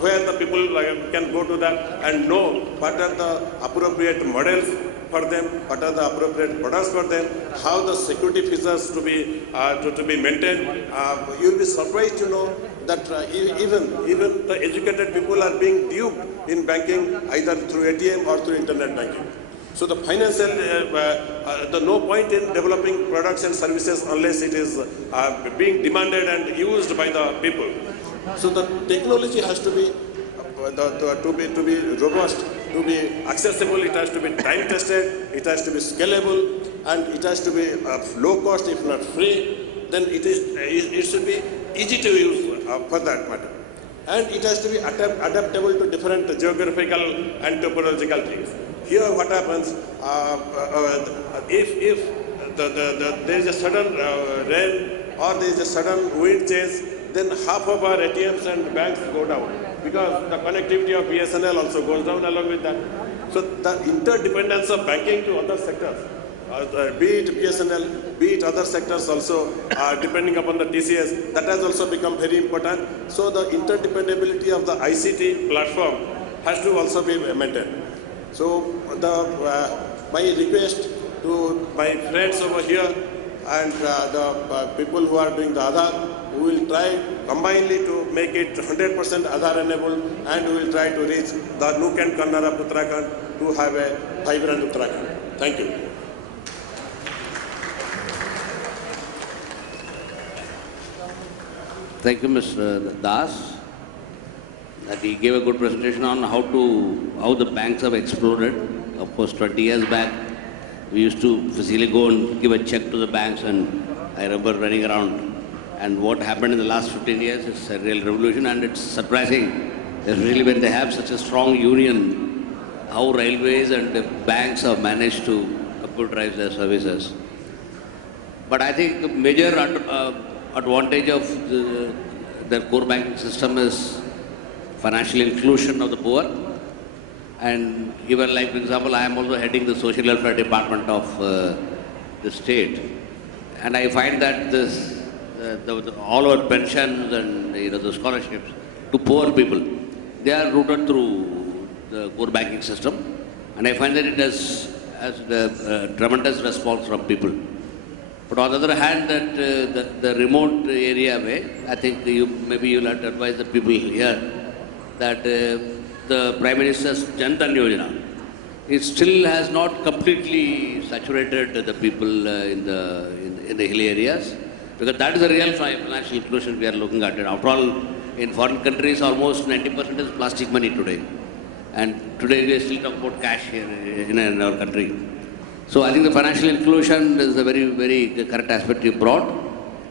where the people can go to that and know what are the appropriate models for them, what are the appropriate products for them, how the security features to be maintained. You will be surprised to know that even the educated people are being duped in banking either through ATM or through internet banking. So the financial, the no point in developing products and services unless it is being demanded and used by the people. So the technology has to be robust, to be accessible, it has to be time tested, it has to be scalable, and it has to be low cost if not free. Then it should be easy to use for that matter. And it has to be adaptable to different geographical and topological things. Here what happens, if there is a sudden rain or there is a sudden wind change, then half of our ATMs and banks go down, because the connectivity of BSNL also goes down along with that. So the interdependence of banking to other sectors, be it BSNL, be it other sectors also, depending upon the TCS, that has also become very important. So the interdependability of the ICT platform has to also be maintained. So my request to my friends over here and the people who are doing the Aadhaar, we will try combinedly to make it 100% Aadhaar enabled, and we will try to reach the nook and corner of Uttarakhand to have a vibrant Uttarakhand. Thank you. Thank you, Mr. Das. he gave a good presentation on how the banks have exploded. Of course, 20 years back, we used to physically go and give a check to the banks, and I remember running around. And what happened in the last 15 years is a real revolution, and it's surprising, especially when they have such a strong union, how railways and the banks have managed to computerize their services. But I think the major advantage of their core banking system is financial inclusion of the poor. And even like, for example, I am also heading the social welfare department of the state. And I find that all our pensions and the scholarships to poor people, they are routed through the core banking system. And I find that it has a tremendous response from people. But on the other hand, that the remote area way, I think maybe you'll have to advise the people here that the Prime Minister's Jan Dhan Yojana, it still has not completely saturated the people in the hilly areas, because that is the real financial inclusion we are looking at. After all, in foreign countries, almost 90% is plastic money today. And today we still talk about cash here in our country. So I think the financial inclusion is a very, very correct aspect you brought,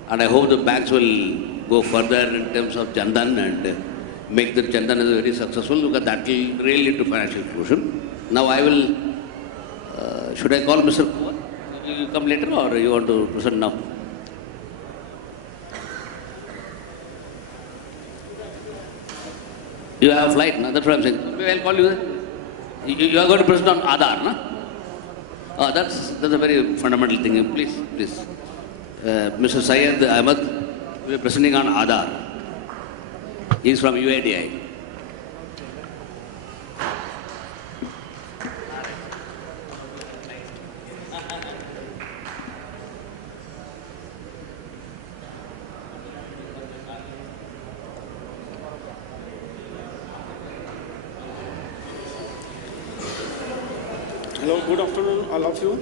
and I hope the banks will go further in terms of Jan Dhan and make the Jan Dhan very successful, because that will really lead to financial inclusion. Now I will, should I call Mr. Kumar? You come later, or you want to present now? You have a flight, no? That's what I'm saying. Maybe I'll call you there. You are going to present on Aadhaar, no? Oh, that's a very fundamental thing. Please. Mr. Syed Ahmed, we are presenting on Aadhaar. He is from UIDAI. Hello, good afternoon, all of you.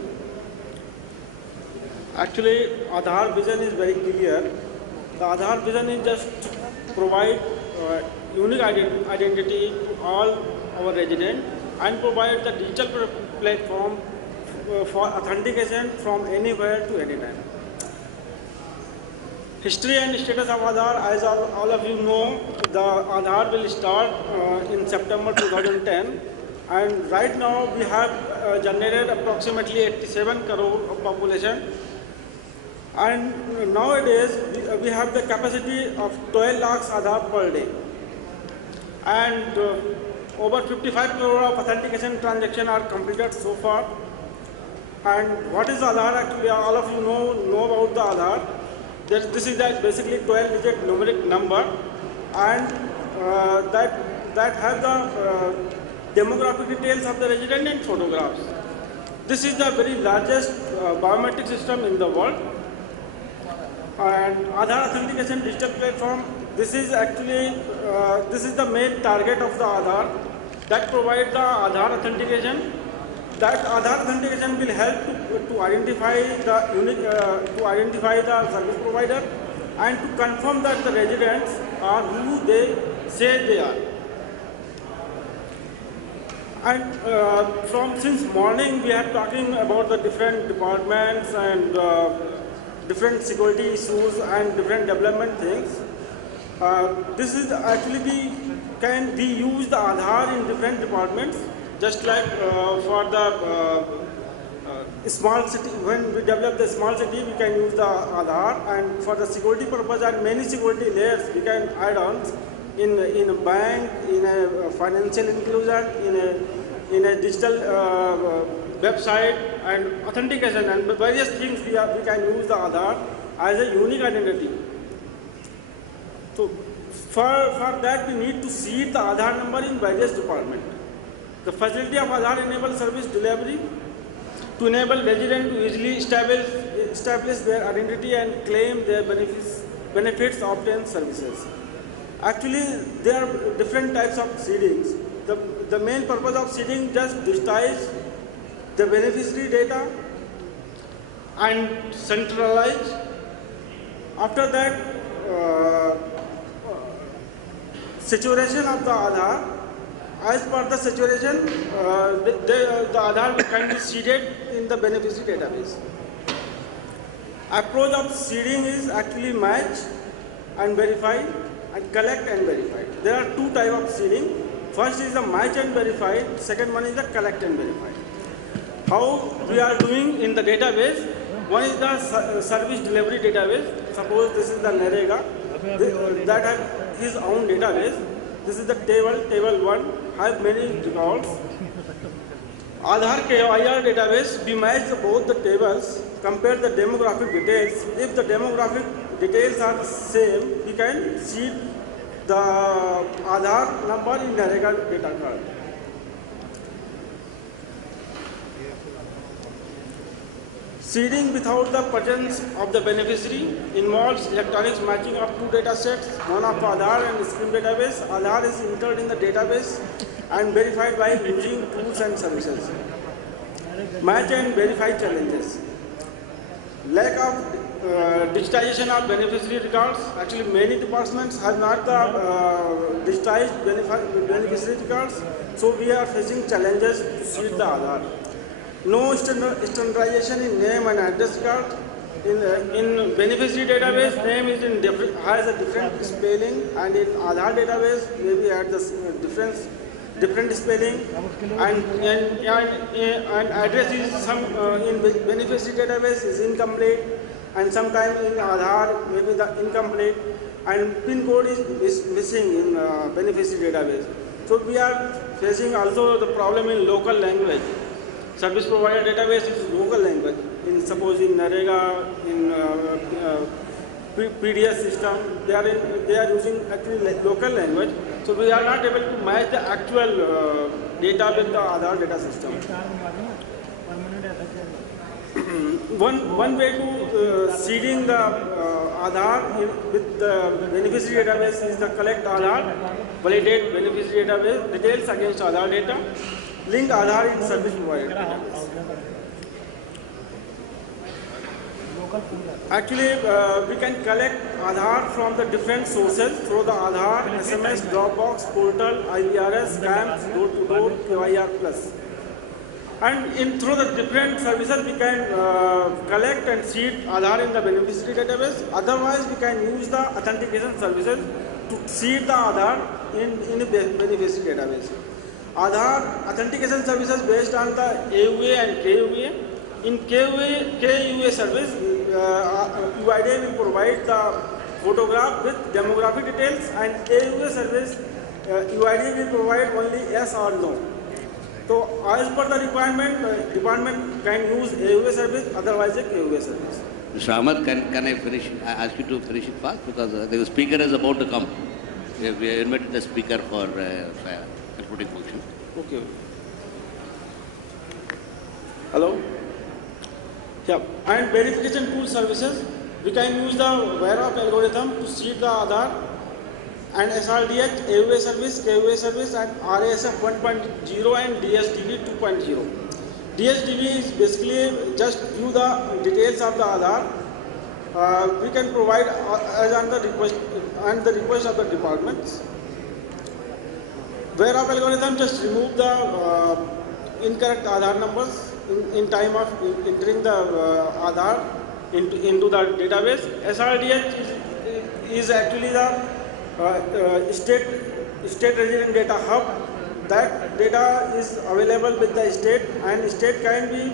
Actually, Aadhaar vision is very clear. The Aadhaar vision is just to provide unique identity to all our residents and provide the digital platform for authentication from anywhere to anytime. History and status of Aadhaar, as all of you know, the Aadhaar will start in September 2010. And right now we have generated approximately 87 crore of population. And nowadays we have the capacity of 12 lakhs Aadhaar per day. And over 55 crore of authentication transactions are completed so far. And what is Aadhaar actually? All of you know about the Aadhaar. This is basically 12-digit numeric number, and that has the demographic details of the resident and photographs. This is the very largest biometric system in the world. And Aadhaar authentication digital platform, this is actually, this is the main target of the Aadhaar, that provides the Aadhaar authentication. That Aadhaar authentication will help to identify the service provider and to confirm that the residents are who they say they are. And since morning we are talking about the different departments and different security issues and different development things. This is actually can be used the Aadhaar in different departments, just like for the smart city. When we develop the smart city, we can use the Aadhaar, and for the security purpose and many security layers we can add on in a bank, in a financial inclusion, in a digital website and authentication and various things we can use the Aadhaar as a unique identity. So for that we need to seed the Aadhaar number in various departments. The facility of Aadhaar enables service delivery to enable residents to easily establish their identity and claim their benefits obtained services. Actually, there are different types of seedings. The main purpose of seeding just digitize the beneficiary data and centralize. After that, saturation of the Aadhaar. As per the saturation, the Aadhaar can be seeded in the beneficiary database. Approach of seeding is actually match and verify and collect and verify. There are two types of seeding. First is the match and verify. Second one is the collect and verify. How we are doing in the database? One is the service delivery database. Suppose this is the NREGA that has his own database. This is the table 1, have many records. Aadhaar KYR database, we match both the tables, compare the demographic details. If the demographic details are the same, we can seed the Aadhaar number in NREGA data card. Seeding without the presence of the beneficiary involves electronic matching of two data sets, one of Aadhaar and SCRIM database. Aadhaar is entered in the database and verified by using tools and services. Match and verify challenges. Lack of digitization of beneficiary records. Actually, many departments have not the digitized beneficiary records, so we are facing challenges to seed the Aadhaar. No standardization in name and address card. In beneficiary database, name is has a different spelling, and in Aadhaar database, maybe at the different spelling, and address is some in beneficiary database is incomplete, and sometimes in Aadhaar maybe the incomplete, and PIN code is missing in beneficiary database. So we are facing also the problem in local language. Service provider database is local language. Suppose in NREGA, in PDS system, they are using actually local language. So we are not able to match the actual data with the Aadhaar data system. One way to seeding the Aadhaar with the beneficiary database is the collect Aadhaar, validate beneficiary database details against Aadhaar data, link Aadhaar in service provider database. Actually, we can collect Aadhaar from the different sources through the Aadhaar, SMS, Dropbox, portal, IVRS, CAMPS, door-to-door, KYR+. And through the different services, we can collect and seed Aadhaar in the beneficiary database. Otherwise, we can use the authentication services to seed the Aadhaar in the beneficiary database. Aadhaar authentication services based on the AUA and KUA. In KUA service, UID will provide the photograph with demographic details, and AUA service, UID will provide only yes or no. So as per the requirement, department can use AUA service, otherwise a KUA service. Mr. Ahmed, can I finish? I ask you to finish it fast because the speaker is about to come. We have invited the speaker for concluding function. Okay. Hello? Yeah. And verification tool services, we can use the VEROP algorithm to seed the Aadhaar and SRDH, AUA service, KUA service, and RASF 1.0 and DSDV 2.0. DSDV is basically just view the details of the Aadhaar. We can provide as on the request and the request of the departments. VEROP algorithm just remove the incorrect Aadhaar numbers in time of entering the Aadhaar into the database. SRDH is actually the state resident data hub. That data is available with the state, and state can be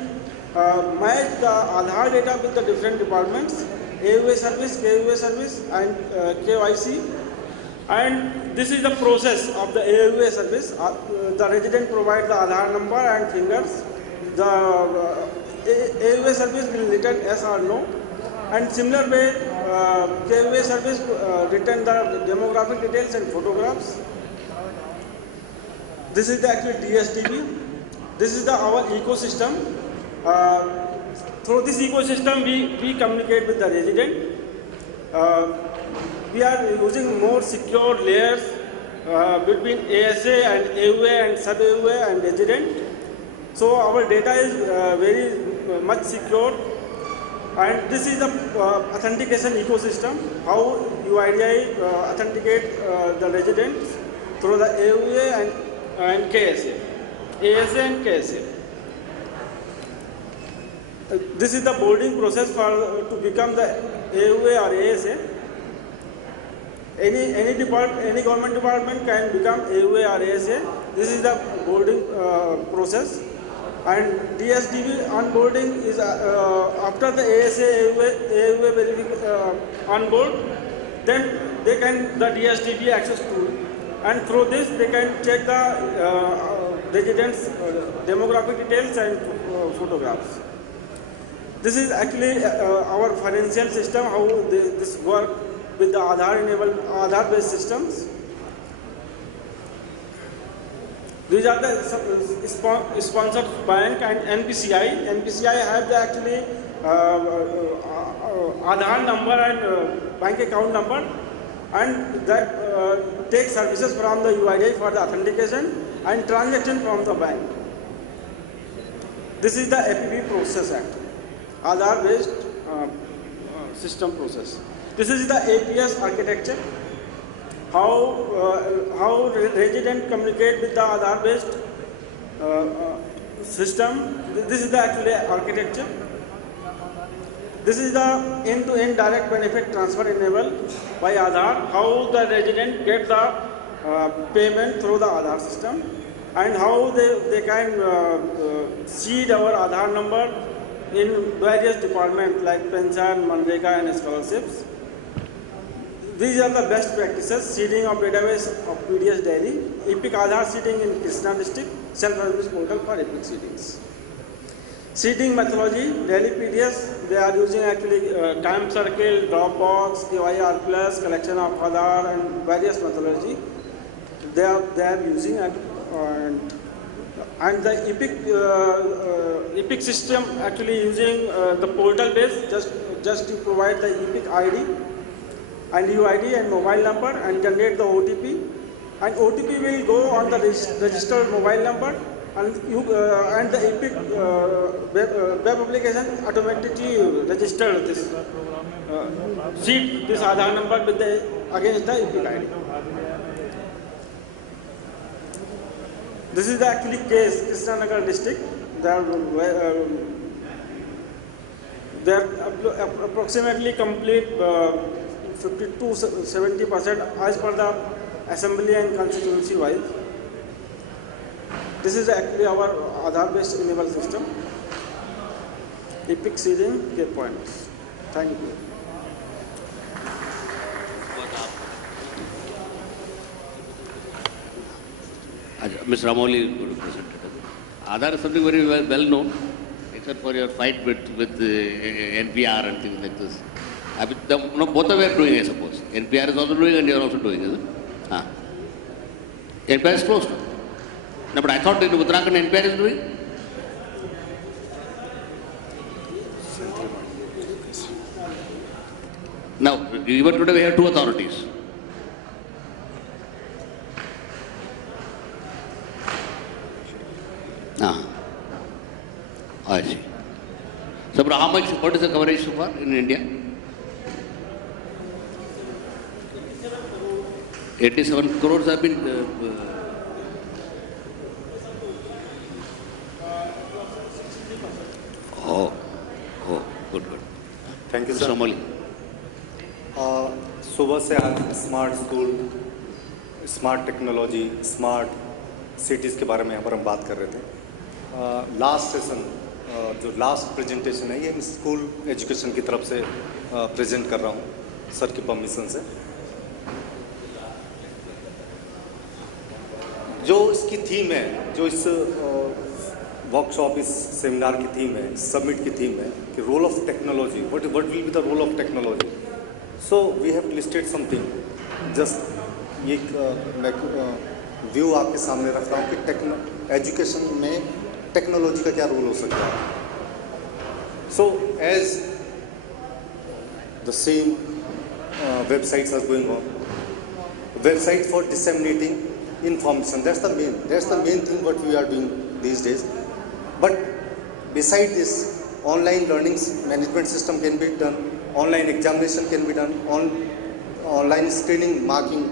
match the Aadhaar data with the different departments, AUA service, KUA service, and KYC. And this is the process of the AUA service. The resident provides the Aadhaar number and fingers. The AUA service will return yes or no. And similar way, KUA service return the demographic details and photographs. This is the actual DSDB. This is our ecosystem. Through this ecosystem, we communicate with the resident. We are using more secure layers between ASA and AUA and sub-AUA and resident. So our data is very much secure. And this is the authentication ecosystem, how UIDAI authenticate the residents. through the AUA and KSA. ASA and KSA. This is the boarding process to become the AUA or ASA. Any government department can become AUA or ASA. This is the boarding process. And DSDB onboarding is after the ASA AUA on board, then the DSDB access tool, and through this they can check the residents' demographic details and photographs. This is actually our financial system, how this work with the Aadhaar-based systems. These are the sponsored bank and NPCI. NPCI have the actually Aadhaar number and bank account number, and that take services from the UID for the authentication and transaction from the bank. This is the APB process actually, Aadhaar-based system process. This is the APS architecture. How resident communicate with the Aadhaar-based system. This is the actually architecture. This is the end-to-end direct benefit transfer enabled by Aadhaar. How the resident get the payment through the Aadhaar system, and how they can seed our Aadhaar number in various departments like pension, Manrega, and scholarships. These are the best practices: seeding of database of PDS Delhi, EPIC Aadhaar seeding in Krishna district, self-service portal for EPIC seedings. Seeding methodology: Delhi PDS, they are using actually time circle, Dropbox, KYR plus, collection of Aadhaar, and various methodology. They are using and the EPIC system actually using the portal base just to provide the EPIC ID and UID and mobile number and generate the OTP, and OTP will go on the registered mobile number, and the EPIC web application automatically register this seed this Aadhaar number with against the EPIC ID. This is the actually case, Krishnanagar district. They are approximately complete 50-70% as per the assembly and constituency wise. This is actually our Aadhaar-based enabled system. EPIC seeding key points. Thank you. Mr. Ramouli would have presented. Aadhaar is something very well known, except for your fight with NPR and things like this. Both of you are doing, I suppose. NPR is also doing and you are also doing, is it? NPR is closed. No, but I thought in Uttarakhand NPR is doing. Now, even today we have two authorities. I see. So, but how much, what is the coverage so far in India? 87 crores have been good. Thank you, sir. सुबह से आज smart school, smart technology, smart cities के बारे में यहाँ पर हम बात कर रहे थे. लास्ट सेशन जो लास्ट प्रेजेंटेशन है ये मैं स्कूल एजुकेशन की तरफ से प्रेजेंट कर रहा हूँ सर की परमिशन से. जो इसकी थीम है, जो इस वर्कशॉप, इस सेमिनार की थीम है, समिट की थीम है कि role of technology, what will be the role of technology. So we have listed something. Just ये मैं व्यू आपके सामने रख रहा हूँ कि एजुकेशन में टेक्नोलॉजी का क्या रोल हो सकता है. So as the same websites are going on, website for disseminating information, that's the main thing what we are doing these days. But beside this, online learning management system can be done, online examination can be done, online screening marking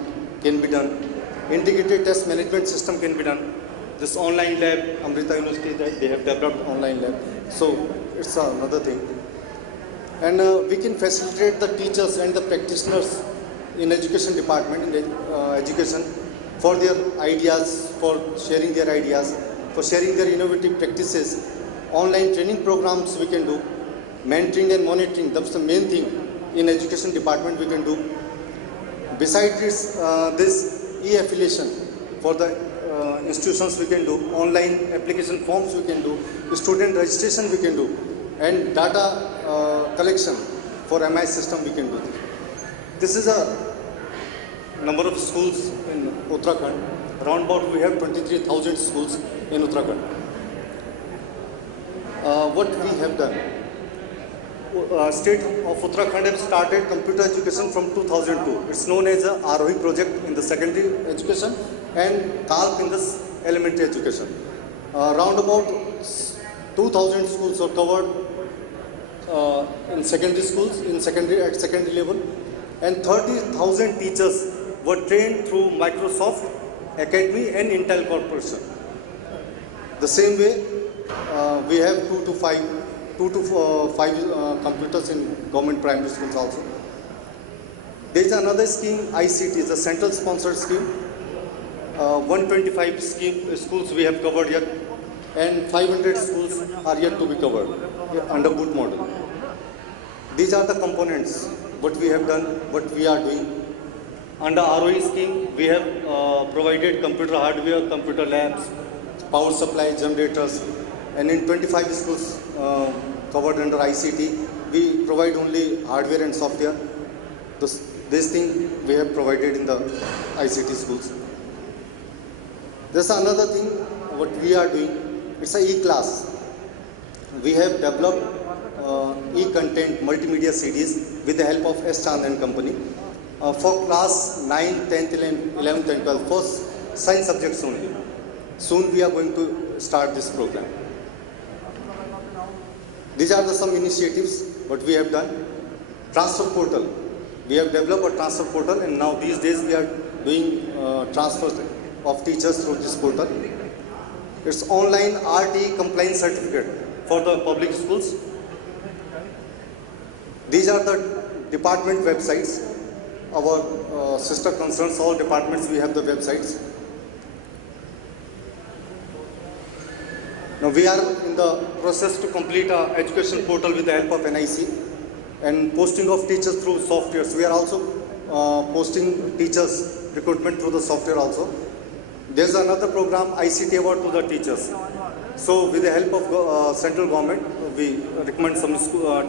can be done, integrated test management system can be done. This online lab, Amrita University, they have developed online lab. So it's another thing. And we can facilitate the teachers and the practitioners in education department, in education, for their ideas, for sharing their ideas, for sharing their innovative practices. Online training programs we can do, mentoring and monitoring, that's the main thing in education department we can do. Besides this e-affiliation for the institutions we can do, online application forms we can do, student registration we can do, and data collection for MI system we can do. This is a number of schools in Uttarakhand. Around about we have 23,000 schools in Uttarakhand. What we have done, state of Uttarakhand have started computer education from 2002. It's known as a Arohi project in the secondary education and KALP in the elementary education. Around about 2,000 schools are covered in secondary schools, at secondary level, and 30,000 teachers were trained through Microsoft Academy and Intel Corporation. The same way, we have 2 to 5 computers in government primary schools also. There is another scheme, ICT, is a central sponsored scheme. 125 schools we have covered yet, and 500 schools are yet to be covered under BOOT model. These are the components, what we have done, what we are doing. Under ROE scheme, we have provided computer hardware, computer labs, power supply, generators, and in 25 schools covered under ICT, we provide only hardware and software. This thing we have provided in the ICT schools. There's another thing what we are doing, it's a e-class. We have developed e-content multimedia CDs with the help of S. Chand and Company for class 9, 10th, 11th and 12th, for science subjects only. Soon we are going to start this program. These are some initiatives what we have done. Transfer portal. We have developed a transfer portal, and now these days we are doing transfers of teachers through this portal. It's online RTE compliance certificate for the public schools. These are the department websites. Our sister concerns, all departments, we have the websites. Now we are in the process to complete our education portal with the help of NIC and posting of teachers through softwares. We are also posting teachers recruitment through the software also. There's another program, ICT award to the teachers. So with the help of central government, we recommend some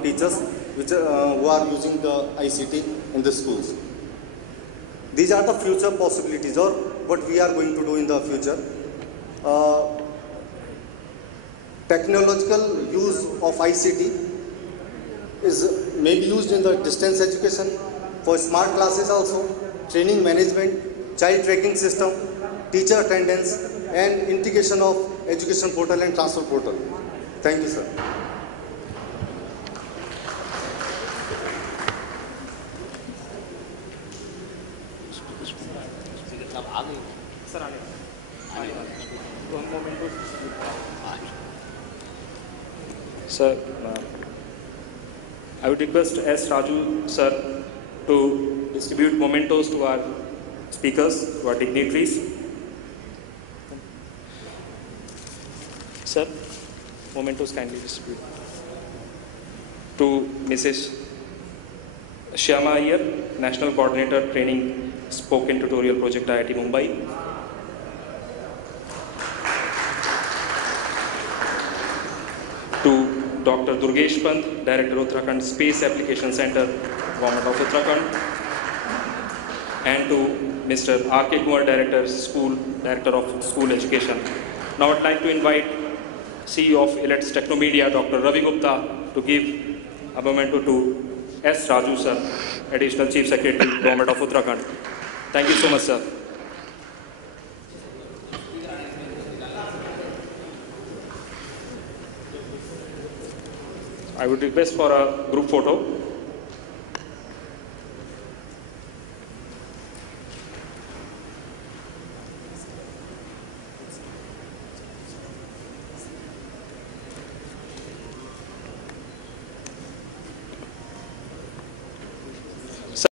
teachers which, who are using the ICT in the schools. These are the future possibilities, or what we are going to do in the future. Technological use of ICT is maybe used in the distance education, for smart classes also, training management, child tracking system, teacher attendance, and integration of education portal and transfer portal. Thank you, sir. Sir, I would request S. Raju sir to distribute mementos to our speakers, to our dignitaries. Sir, mementos kindly distribute. To Mrs. Shyama Iyer, National Coordinator Training Spoken Tutorial Project, IIT Mumbai. To Dr. Durgesh Pant, Director Uttarakhand Space Application Center, Government of Uttarakhand. And to Mr. R.K. Kumar, Director of School Education. Now I'd like to invite CEO of Elets Technomedia, Dr. Ravi Gupta, to give a memento to S. Raju sir, Additional Chief Secretary, Government of Uttarakhand. Thank you so much, sir. I would request for a group photo.